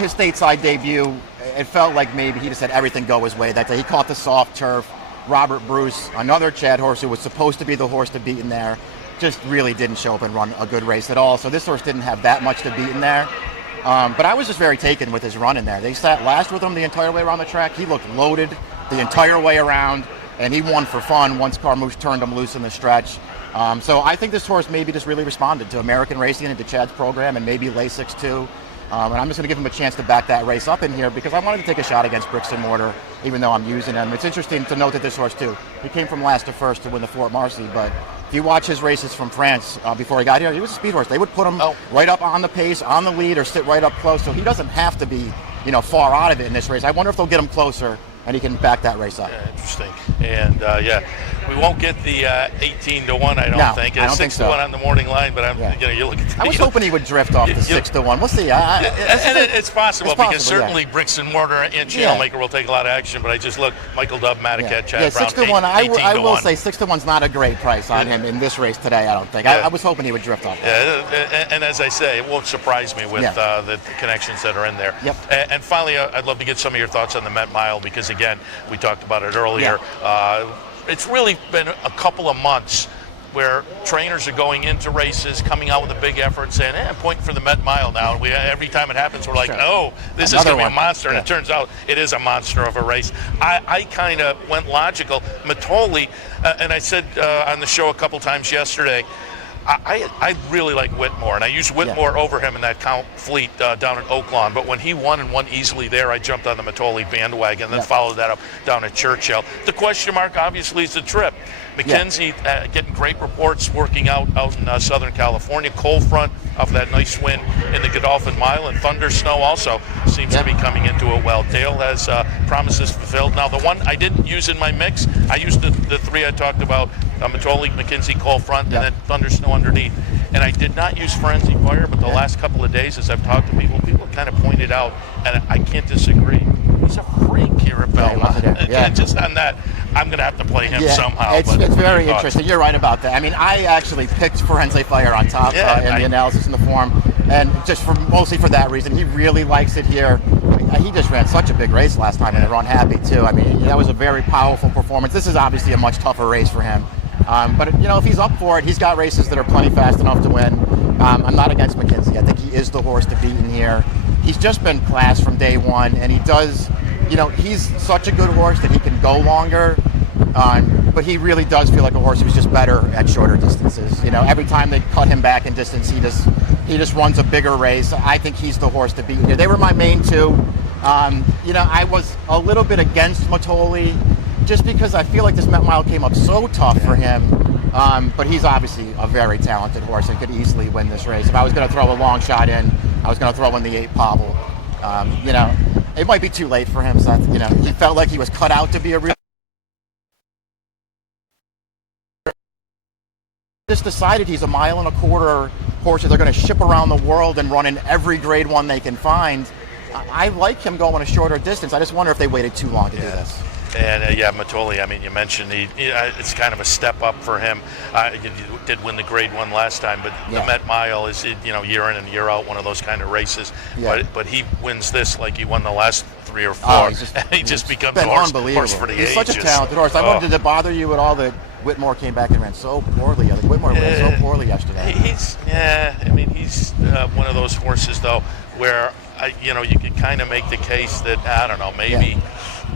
His stateside debut, it felt like maybe he just had everything go his way that day. He caught the soft turf. Robert Bruce, another Chad horse who was supposed to be the horse to beat in there, just really didn't show up and run a good race at all. So this horse didn't have that much to beat in there. But I was just very taken with his run in there. They sat last with him the entire way around the track. He looked loaded the entire way around, and he won for fun once Carmouche turned him loose in the stretch. So I think this horse maybe just really responded to American racing and to Chad's program, and maybe Lasix too. And I'm just going to give him a chance to back that race up in here because I wanted to take a shot against Bricks and Mortar, even though I'm using him. It's interesting to note that this horse too, he came from last to first to win the Fort Marcy, but if you watch his races from France before he got here, he was a speed horse. They would put him right up on the pace, on the lead, or sit right up close, so he doesn't have to be far out of it in this race. I wonder if they'll get him closer and he can back that race up. Yeah, interesting. And we won't get the 18-1, I don't think. I don't think so. 6-1 on the morning line, but you look at. I was hoping he would drift off to 6-1. We'll see. It's possible because certainly yeah. Bricks and Mortar and Channel Maker will take a lot of action. But I just look, Michael Dubb, Madaket, Chad Brown. 6-1. I will say 6-1's not a great price on him in this race today. I don't think. I was hoping he would drift off. Yeah, and as I say, it won't surprise me with the connections that are in there. Yep. And finally, I'd love to get some of your thoughts on the Met Mile because again, we talked about it earlier. It's really been a couple of months where trainers are going into races, coming out with a big effort, saying, I'm pointing for the Met Mile now. Every time it happens, we're like, this is going to be a monster. And it turns out it is a monster of a race. I kind of went logical. Matoli, and I said on the show a couple times yesterday, I really like Whitmore, and I used Whitmore over him in that Count Fleet down at Oaklawn. But when he won and won easily there, I jumped on the Matoli bandwagon and then followed that up down at Churchill. The question mark, obviously, is the trip. McKenzie getting great reports working out in Southern California. Cold front off that nice win in the Godolphin Mile, and Thunder Snow also seems to be coming into it well. Dale has promises fulfilled. Now, the one I didn't use in my mix, I used the 3 I talked about, Matoli, McKenzie, Cold front, and then Thunder Snow underneath. And I did not use Frenzy Fire, but the last couple of days as I've talked to people kind of pointed out, and I can't disagree, he's a freak here at Belmont. Just on that, I'm going to have to play him somehow. It's very interesting. You're right about that. I mean, I actually picked Forense Fire on top in the analysis in the form, and just mostly for that reason. He really likes it here. He just ran such a big race last time, and they run happy too. I mean, that was a very powerful performance. This is obviously a much tougher race for him. But if he's up for it, he's got races that are plenty fast enough to win. I'm not against McKenzie. I think he is the horse to beat in here. He's just been class from day one, and he does, he's such a good horse that he can go longer. But he really does feel like a horse who's just better at shorter distances. Every time they cut him back in distance, he just runs a bigger race. I think he's the horse to beat here. They were my main 2. I was a little bit against Matoli just because I feel like this Met Mile came up so tough for him. But he's obviously a very talented horse and could easily win this race. If I was going to throw a long shot in, I was going to throw in the 8 Pavel. It might be too late for him. So he felt like he was cut out to be a real. Just decided he's a 1.25 mile horse that they're going to ship around the world and run in every Grade 1 they can find. I like him going a shorter distance. I just wonder if they waited too long to do this. And Matoli, I mean, you mentioned it's kind of a step up for him. He did win the Grade 1 last time, but the Met Mile is, year in and year out, one of those kind of races. Yeah. But he wins this like he won the last 3 or 4. He just becomes a horse for the ages. He's such a talented horse. I wondered, did it bother you at all that Whitmore came back and ran so poorly? Whitmore ran so poorly yesterday. He's one of those horses, though, where, you can kind of make the case that, I don't know, maybe...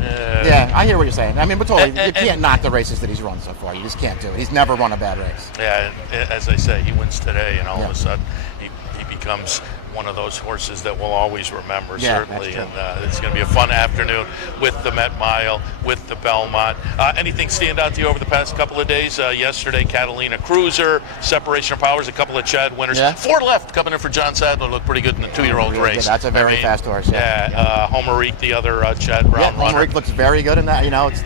Yeah, I hear what you're saying. I mean, but totally, you can't knock the races that he's run so far. You just can't do it. He's never run a bad race. Yeah, as I say, he wins today, and all of a sudden he becomes one of those horses that we'll always remember, certainly. And it's going to be a fun afternoon with the Met Mile, with the Belmont. Anything stand out to you over the past couple of days? Yesterday, Catalina Cruiser, Separation of Powers, a couple of Chad winners. 4 left coming in for John Sadler. Looked pretty good in the 2-year-old race. Yeah, that's a very fast horse. Homerique, the other Chad Brown runner. Homerique looks very good in that. It's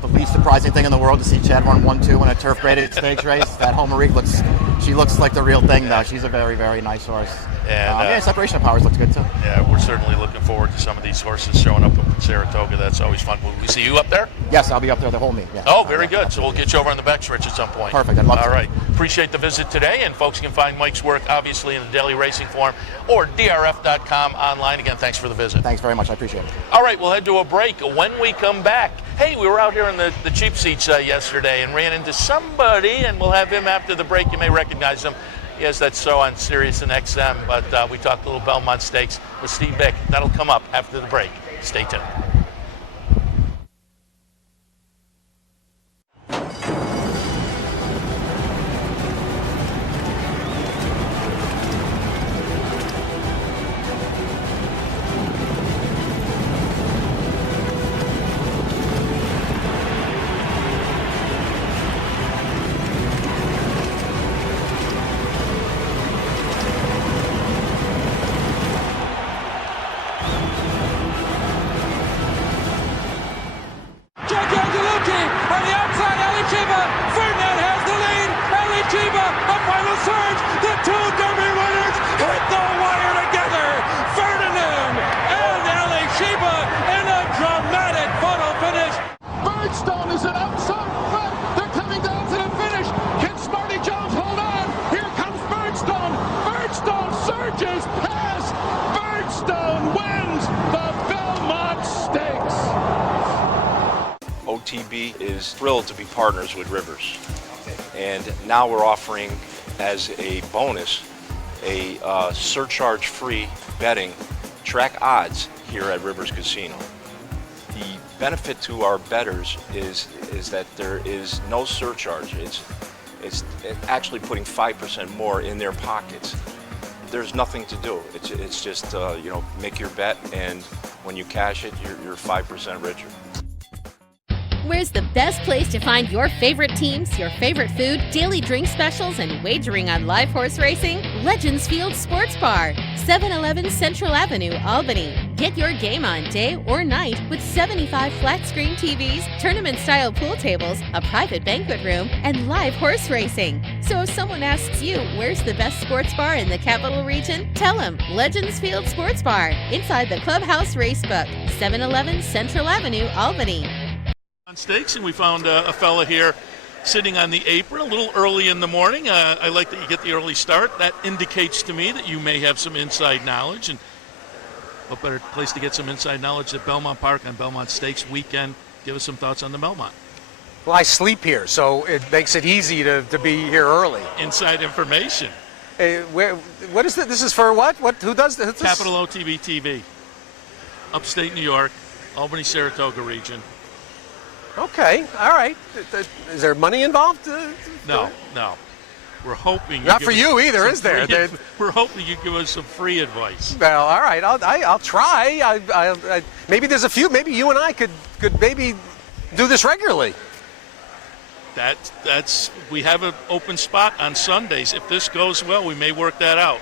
the least surprising thing in the world to see Chad run 1-2 in a turf-graded stakes race. That Homerique looks like the real thing, though. She's a very, very nice horse. And Separation of Powers looks good too. Yeah, we're certainly looking forward to some of these horses showing up in Saratoga. That's always fun. Will we see you up there? Yes, I'll be up there the whole meet. Yeah. Oh, very good. So we'll get you over on the backstretch at some point. Perfect. I'd love to. All right. Appreciate the visit today, and folks can find Mike's work obviously in the Daily Racing Form or drf.com online. Again, thanks for the visit. Thanks very much. I appreciate it. All right, we'll head to a break. When we come back, hey, we were out here in the cheap seats yesterday and ran into somebody, and we'll have him after the break. You may recognize him. Yes, that's so on Sirius and XM, but we talked a little Belmont Stakes with Steve Beck. That'll come up after the break. Stay tuned. OTB is thrilled to be partners with Rivers, and now we're offering as a bonus a surcharge-free betting track odds here at Rivers Casino. The benefit to our bettors is that there is no surcharge. It's actually putting 5% more in their pockets. There's nothing to do. It's just make your bet, and when you cash it, you're 5% richer. Where's the best place to find your favorite teams, your favorite food, daily drink specials, and wagering on live horse racing? Legends Field Sports Bar, 711 Central Avenue, Albany. Get your game on day or night with 75 flat-screen TVs, tournament-style pool tables, a private banquet room, and live horse racing. So if someone asks you, where's the best sports bar in the capital region? Tell them Legends Field Sports Bar, inside the Clubhouse Racebook, 711 Central Avenue, Albany. On stakes, and we found a fella here sitting on the apron a little early in the morning. I like that you get the early start. That indicates to me that you may have some inside knowledge, and what better place to get some inside knowledge at Belmont Park on Belmont Stakes weekend? Give us some thoughts on the Belmont. Well, I sleep here, so it makes it easy to be here early. Inside information. What is it? This is for what? Who does this? Capital OTB TV. Upstate New York, Albany, Saratoga region. Okay, all right. Is there money involved? No. We're hoping. Not for you either, is there? We're hoping you give us some free advice. Well, all right. I'll try. Maybe there's a few. Maybe you and I could maybe do this regularly. That's we have an open spot on Sundays. If this goes well, we may work that out.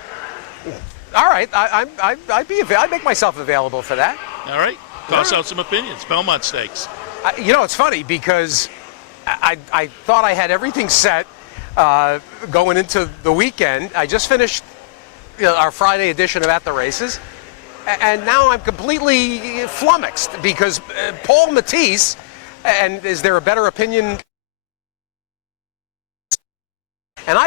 All right. I'd make myself available for that. All right. Toss out some opinions. Belmont Stakes. It's funny because I thought I had everything set going into the weekend. I just finished our Friday edition of At the Races, and now I'm completely flummoxed because Paul Matisse, and is there a better opinion? And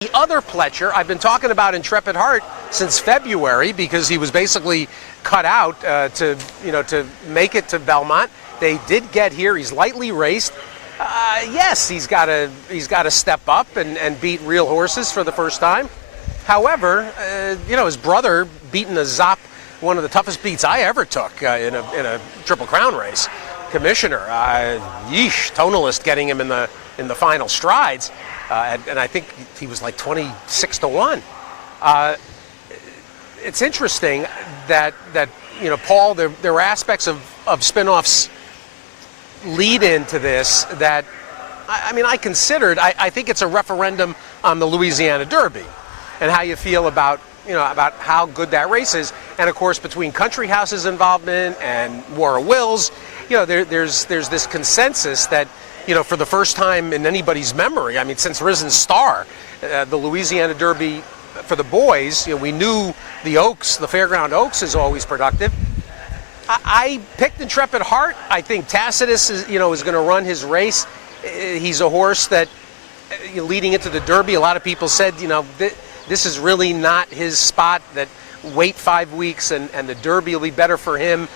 the other Pletcher, I've been talking about Intrepid Heart since February because he was basically cut out to make it to Belmont. They did get here. He's lightly raced. Yes, he's got to step up and beat real horses for the first time. However, his brother beating a Zop, one of the toughest beats I ever took in a Triple Crown race. Commissioner, Tonalist getting him in the final strides, and I think he was like 26-1. It's interesting that Paul, there were aspects of spin-offs lead into this that I considered. I think it's a referendum on the Louisiana Derby and how you feel about how good that race is, and of course between Country House's involvement and War of Wills, there's this consensus that for the first time in anybody's memory, since Risen Star, the Louisiana Derby for the boys, we knew the Oaks, the Fairground Oaks, is always productive. I picked Intrepid Heart. I think Tacitus is going to run his race. He's a horse that, leading into the Derby, a lot of people said, this is really not his spot. That wait 5 weeks and the Derby will be better for him.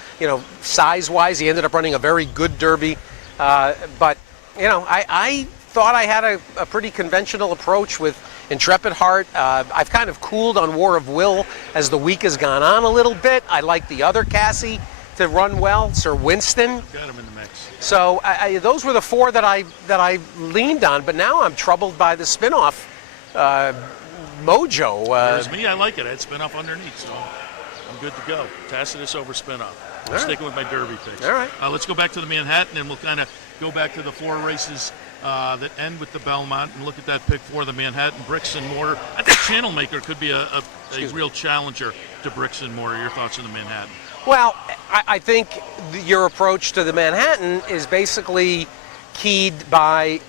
Size-wise, he ended up running a very good Derby. But I thought I had a pretty conventional approach with Intrepid Heart. I've kind of cooled on War of Will as the week has gone on a little bit. I like the other Cassie to run well, Sir Winston. Got him in the mix. So those were the four that I leaned on, but now I'm troubled by the spin-off mojo. Whereas me, I like it. I had spin-off underneath, so I'm good to go. Tacitus over spin-off. I'm sticking with my Derby picks. All right. Let's go back to the Manhattan, and we'll kind of go back to the 4 races that end with the Belmont and look at that pick 4, the Manhattan Bricks and Mortar. I think Channel Maker could be a real challenger to Bricks and Mortar. Your thoughts on the Manhattan? Well, I think your approach to the Manhattan is basically keyed by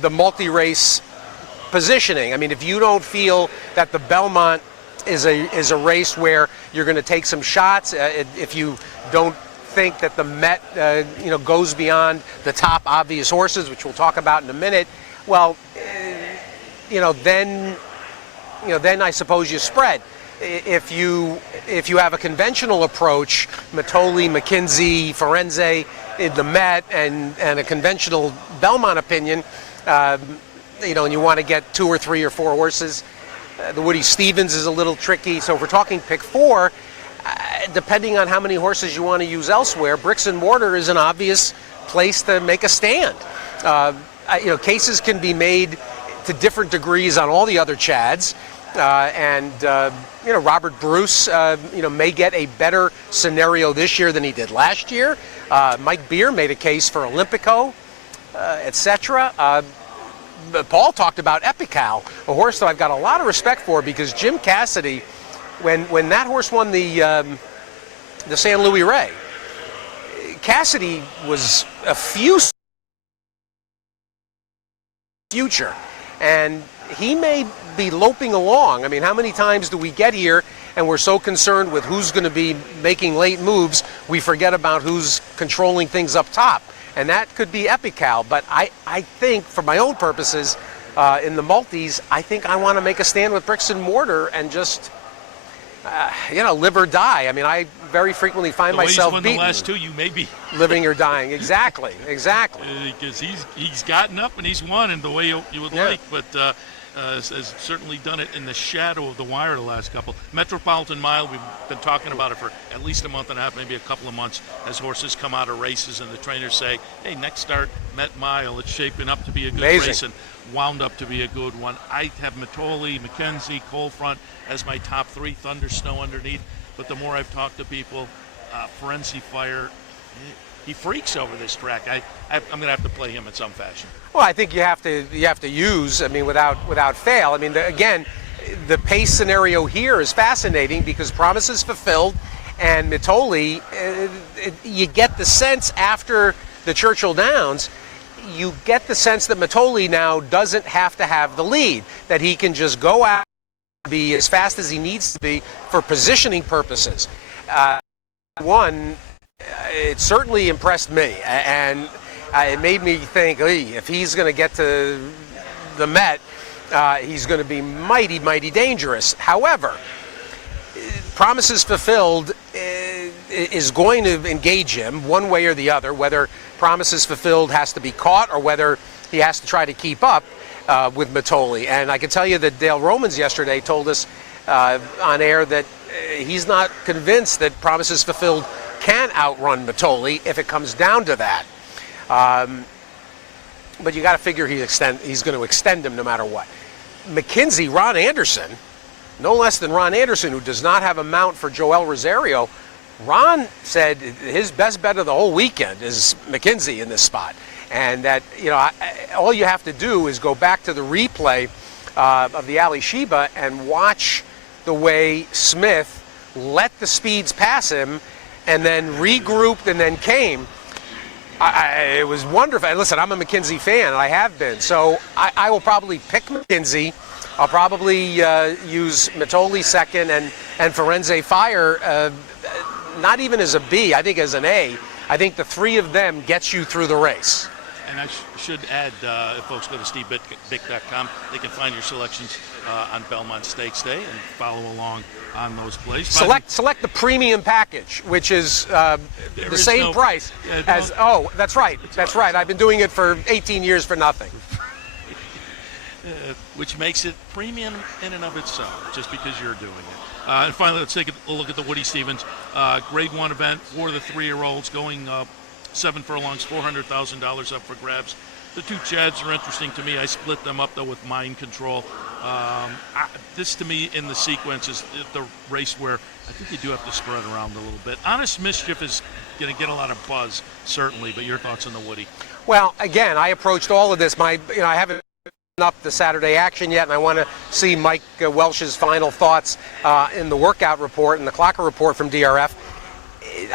the multi-race positioning. If you don't feel that the Belmont is a race where you're going to take some shots, if you don't think that the Met goes beyond the top obvious horses, which we'll talk about in a minute, well, then I suppose you spread. If you have a conventional approach, Matoli, McKinsey, Firenze in the Met, and a conventional Belmont opinion, and you want to get 2 or 3 or 4 horses, the Woody Stevens is a little tricky. So if we're talking pick 4, depending on how many horses you want to use elsewhere, Bricks and Mortar is an obvious place to make a stand. Cases can be made to different degrees on all the other Chads. Robert Bruce, may get a better scenario this year than he did last year. Mike Beer made a case for Olympico, etc. Paul talked about Epical, a horse that I've got a lot of respect for because Jim Cassidy, when that horse won the San Luis Rey, Cassidy was a future, and he may be loping along. How many times do we get here and we're so concerned with who's going to be making late moves, we forget about who's controlling things up top. And that could be Epical. But I think, for my own purposes, in the multis, I think I want to make a stand with Bricks and Mortar and just, live or die. I very frequently find myself beaten. The last 2, you may be living or dying. Exactly. Because he's gotten up and he's won in the way you would like. But has certainly done it in the shadow of the wire the last couple. Metropolitan Mile, we've been talking about it for at least a month and a half, maybe a couple of months, as horses come out of races and the trainers say, hey, next start, Met Mile, it's shaping up to be a good race, and wound up to be a good one. I have Matoli, McKenzie, Coldfront as my top three, Thunder Snow underneath. But the more I've talked to people, Frenzy Fire, he freaks over this track. I'm going to have to play him in some fashion. Well, I think you have to use, I mean, without fail. I mean, again, the pace scenario here is fascinating because Promises Fulfilled and Mitoli, you get the sense after the Churchill Downs, you get the sense that Mitoli now doesn't have to have the lead, that he can just go out and be as fast as he needs to be for positioning purposes. It certainly impressed me, and it made me think, if he's going to get to the Met, he's going to be mighty, mighty dangerous. However, Promises Fulfilled is going to engage him one way or the other, whether Promises Fulfilled has to be caught or whether he has to try to keep up with Mitoli. And I can tell you that Dale Romans yesterday told us on air that he's not convinced that Promises Fulfilled can outrun Mitoli if it comes down to that. But you got to figure he's going to extend him no matter what. McKenzie, Ron Anderson, no less than Ron Anderson, who does not have a mount for Joel Rosario. Ron said his best bet of the whole weekend is McKenzie in this spot. And that, all you have to do is go back to the replay of the Ali Sheba and watch the way Smith let the speeds pass him and then regrouped and then came. It was wonderful. And listen, I'm a McKenzie fan, and I have been. So I will probably pick McKenzie. I'll probably use Mitoli second and Firenze Fire, not even as a B, I think as an A. I think the three of them gets you through the race. And I should add, if folks go to stevebick.com, they can find your selections on Belmont Stakes Day and follow along on those plays. Select the premium package, which is the same price as. Oh, that's right. That's right. I've been doing it for 18 years for nothing. Which makes it premium in and of itself, just because you're doing it. And finally, let's take a look at the Woody Stevens Grade 1 event for the 3-year-olds going 7 furlongs, $400,000 up for grabs. The two Chads are interesting to me. I split them up, though, with Mind Control. This, to me, in the sequence is the race where I think you do have to spread around a little bit. Honest Mischief is going to get a lot of buzz, certainly, but your thoughts on the Woody? Well, again, I approached all of this. I haven't up the Saturday action yet, and I want to see Mike Welsh's final thoughts in the workout report and the Clocker report from DRF.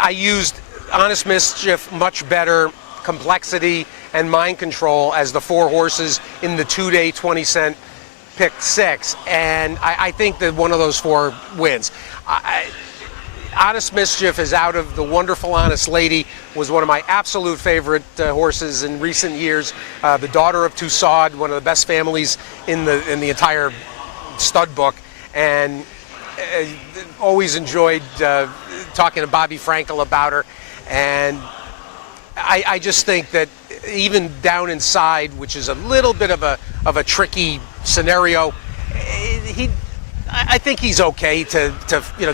I used Honest Mischief, Much Better, Complexity, and Mind Control as the 4 horses in the 2-day 20-cent pick 6, and I think that one of those 4 wins. Honest Mischief is out of the Wonderful Honest Lady, was one of my absolute favorite horses in recent years. The daughter of Tussaud, one of the best families in the entire stud book, and always enjoyed talking to Bobby Frankel about her. And I just think that even down inside, which is a little bit of a tricky scenario, I think he's okay to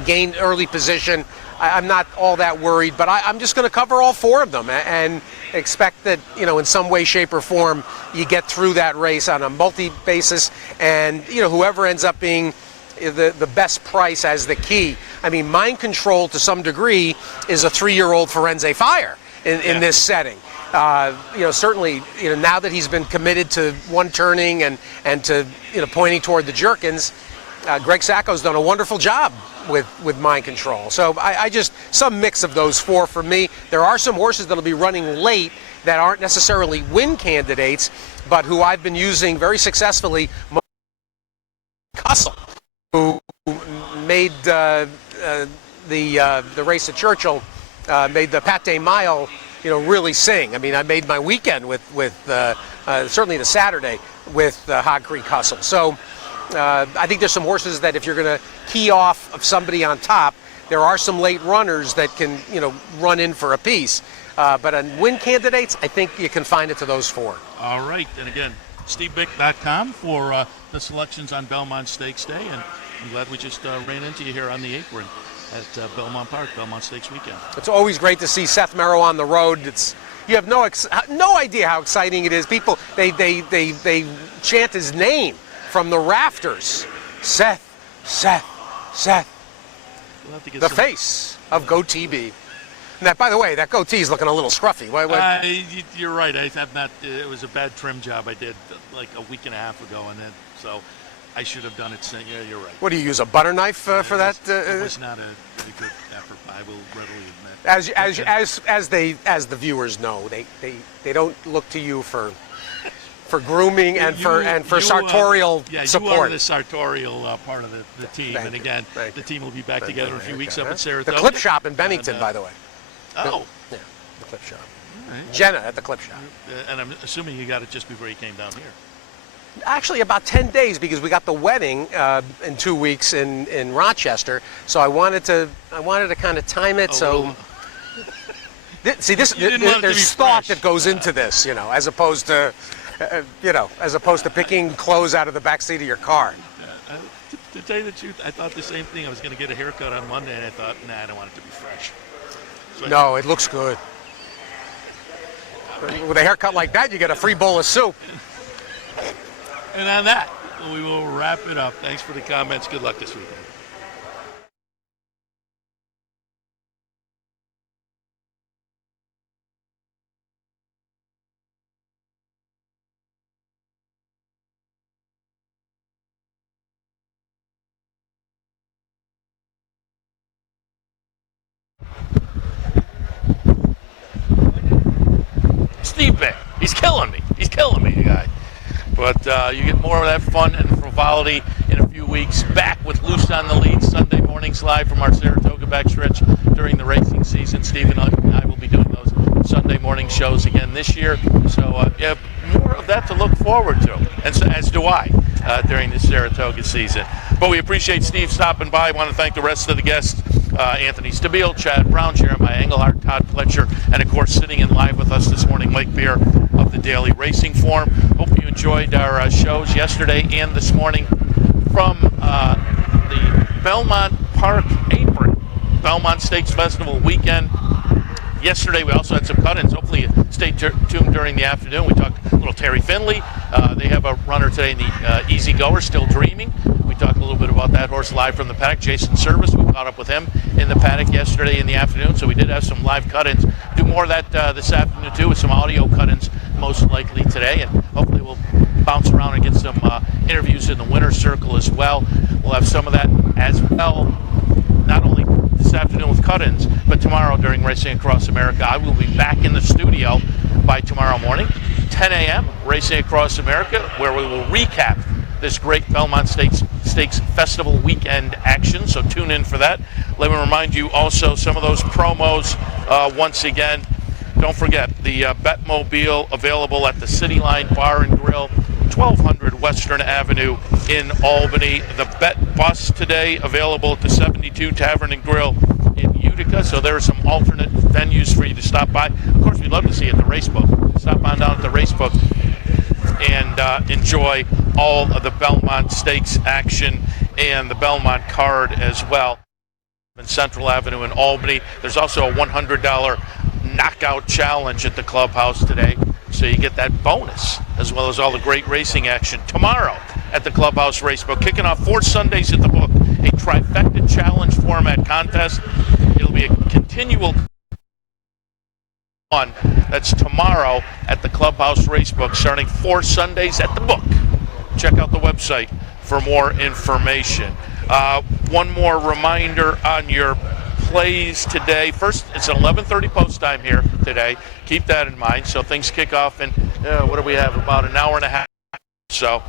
gain early position. I'm not all that worried, but I'm just going to cover all 4 of them and expect that in some way, shape, or form you get through that race on a multi-basis, and whoever ends up being the best price as the key. I mean, Mind Control to some degree is a 3-year-old Firenze Fire in this setting. Certainly, now that he's been committed to one turning and to pointing toward the Jerkins, Greg Sacco's done a wonderful job with Mind Control. So I just, some mix of those 4 for me. There are some horses that'll be running late that aren't necessarily win candidates, but who I've been using very successfully. Cussle, who made the race at Churchill, made the Pate Mile, really sing. I mean, I made my weekend with certainly the Saturday with Hog Creek Hustle. So I think there's some horses that if you're going to key off of somebody on top, there are some late runners that can, run in for a piece. But on win candidates, I think you can find it to those 4. All right. And again, stevebick.com for the selections on Belmont Stakes Day, and I'm glad we just ran into you here on the apron at Belmont Park, Belmont Stakes Weekend. It's always great to see Seth Merrow on the road. You have no idea how exciting it is. People, they chant his name from the rafters. Seth, Seth, Seth. We'll have to get the face of GoTB. And that, by the way, that goatee is looking a little scruffy. You're right. I have not. It was a bad trim job I did like a week and a half ago, and then so I should have done it. Yeah, you're right. What do you use, a butter knife for that? It was not a good effort. I will readily admit. As the viewers know, they don't look to you for grooming and for sartorial support. You are the sartorial part of the team. Thank and you. again, Thank the you. team will be back together in a few weeks up in Saratoga. The Clip Shop in Bennington, by the way. Oh. Yeah, the Clip Shop. All right. Jenna at the Clip Shop. And I'm assuming you got it just before you came down here. Actually, about 10 days, because we got the wedding in 2 weeks in Rochester. So I wanted to kind of time it. See, there's thought that goes into this, as opposed to, picking clothes out of the back seat of your car. To tell you the truth, I thought the same thing. I was going to get a haircut on Monday, and I thought, nah, I don't want it to be fresh. So No, it looks good. With a haircut like that, you get a free bowl of soup. And on that, we will wrap it up. Thanks for the comments. Good luck this weekend. Steve Bick. He's killing me. He's killing me, the guy. But you get more of that fun and frivolity in a few weeks. Back with Loose on the Lead Sunday mornings live from our Saratoga backstretch during the racing season. Steve and I will be doing those Sunday morning shows again this year. So you have more of that to look forward to, and so, as do I, during the Saratoga season. But we appreciate Steve stopping by. I want to thank the rest of the guests. Anthony Stabile, Chad Brown, Jeremiah Engelhardt, Todd Pletcher, and of course sitting in live with us this morning, Mike Beer of the Daily Racing Form. Hope you enjoyed our shows yesterday and this morning from the Belmont Park apron, Belmont Stakes Festival weekend. Yesterday we also had some cut-ins. Hopefully you stay tuned during the afternoon. We talked a little Terry Finley. They have a runner today in the Easy Goer, Still Dreaming. We talked a little bit about that horse live from the paddock. Jason Service, we caught up with him in the paddock yesterday in the afternoon, so we did have some live cut-ins. Do more of that this afternoon too, with some audio cut-ins most likely today, and hopefully we'll bounce around and get some interviews in the winner's circle as well. We'll have some of that as well, not only this afternoon with cut-ins, but tomorrow during Racing Across America. I will be back in the studio by tomorrow morning, 10 a.m., Racing Across America, where we will recap this great Belmont Stakes Festival weekend action, so tune in for that. Let me remind you also some of those promos once again. Don't forget the Betmobile available at the City Line Bar and Grill, 1200 Western Avenue in Albany. The Bet Bus today available at the 72 Tavern and Grill in Utica, so there are some alternate venues for you to stop by. Of course, we'd love to see you at the Racebook. Stop on down at the Racebook and enjoy all of the Belmont Stakes action and the Belmont card as well. In Central Avenue in Albany, there's also a $100 knockout challenge at the clubhouse today, so you get that bonus as well as all the great racing action tomorrow at the clubhouse Racebook. Kicking off 4 Sundays at the book, a trifecta challenge format contest. It'll be a continual one. That's tomorrow at the clubhouse Racebook, starting 4 Sundays at the book. Check out the website for more information. One more reminder on your plays today. First, it's an 11:30 post time here today. Keep that in mind. So things kick off in, what do we have, about an hour and a half. So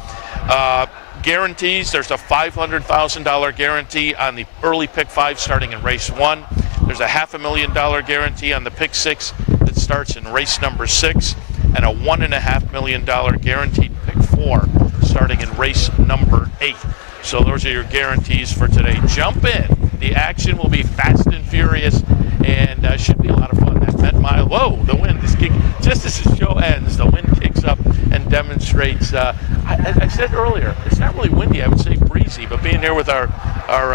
guarantees, there's a $500,000 guarantee on the early pick 5 starting in race 1. There's a $500,000 guarantee on the pick 6 that starts in race number 6, and a $1.5 million guaranteed pick 4 starting in race number 8. So those are your guarantees for today. Jump in. The action will be fast and furious and should be a lot of fun. That Met Mile, whoa, the wind is kicking. Just as the show ends, the wind kicks up and demonstrates. I said earlier, it's not really windy, I would say breezy, but being here with our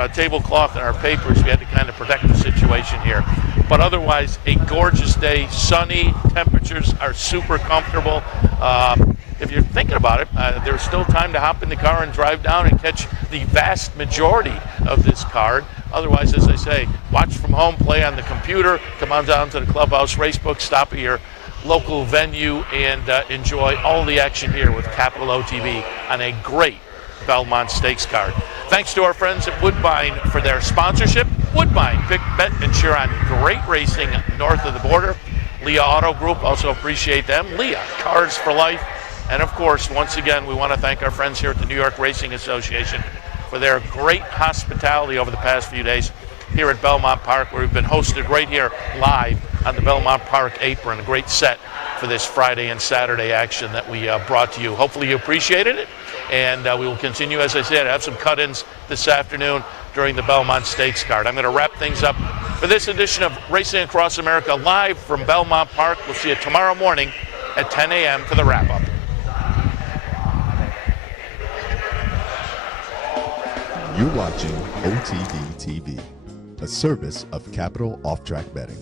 tablecloth and our papers, we had to kind of protect the situation here. But otherwise, a gorgeous day, sunny, temperatures are super comfortable. If you're thinking about it, there's still time to hop in the car and drive down and catch the vast majority of this card. Otherwise, as I say, watch from home, play on the computer, come on down to the Clubhouse Racebook, stop at your local venue, and enjoy all the action here with Capital OTB on a great Belmont Stakes card. Thanks to our friends at Woodbine for their sponsorship. Woodbine, pick, bet, and cheer on great racing north of the border. Leah Auto Group, also appreciate them. Leah, Cars for Life. And of course, once again, we want to thank our friends here at the New York Racing Association for their great hospitality over the past few days here at Belmont Park, where we've been hosted right here live on the Belmont Park apron. A great set for this Friday and Saturday action that we brought to you. Hopefully you appreciated it, and we will continue, as I said, have some cut-ins this afternoon during the Belmont Stakes card. I'm going to wrap things up for this edition of Racing Across America live from Belmont Park. We'll see you tomorrow morning at 10 a.m. for the wrap-up. You're watching OTB TV, a service of Capital Off-Track Betting.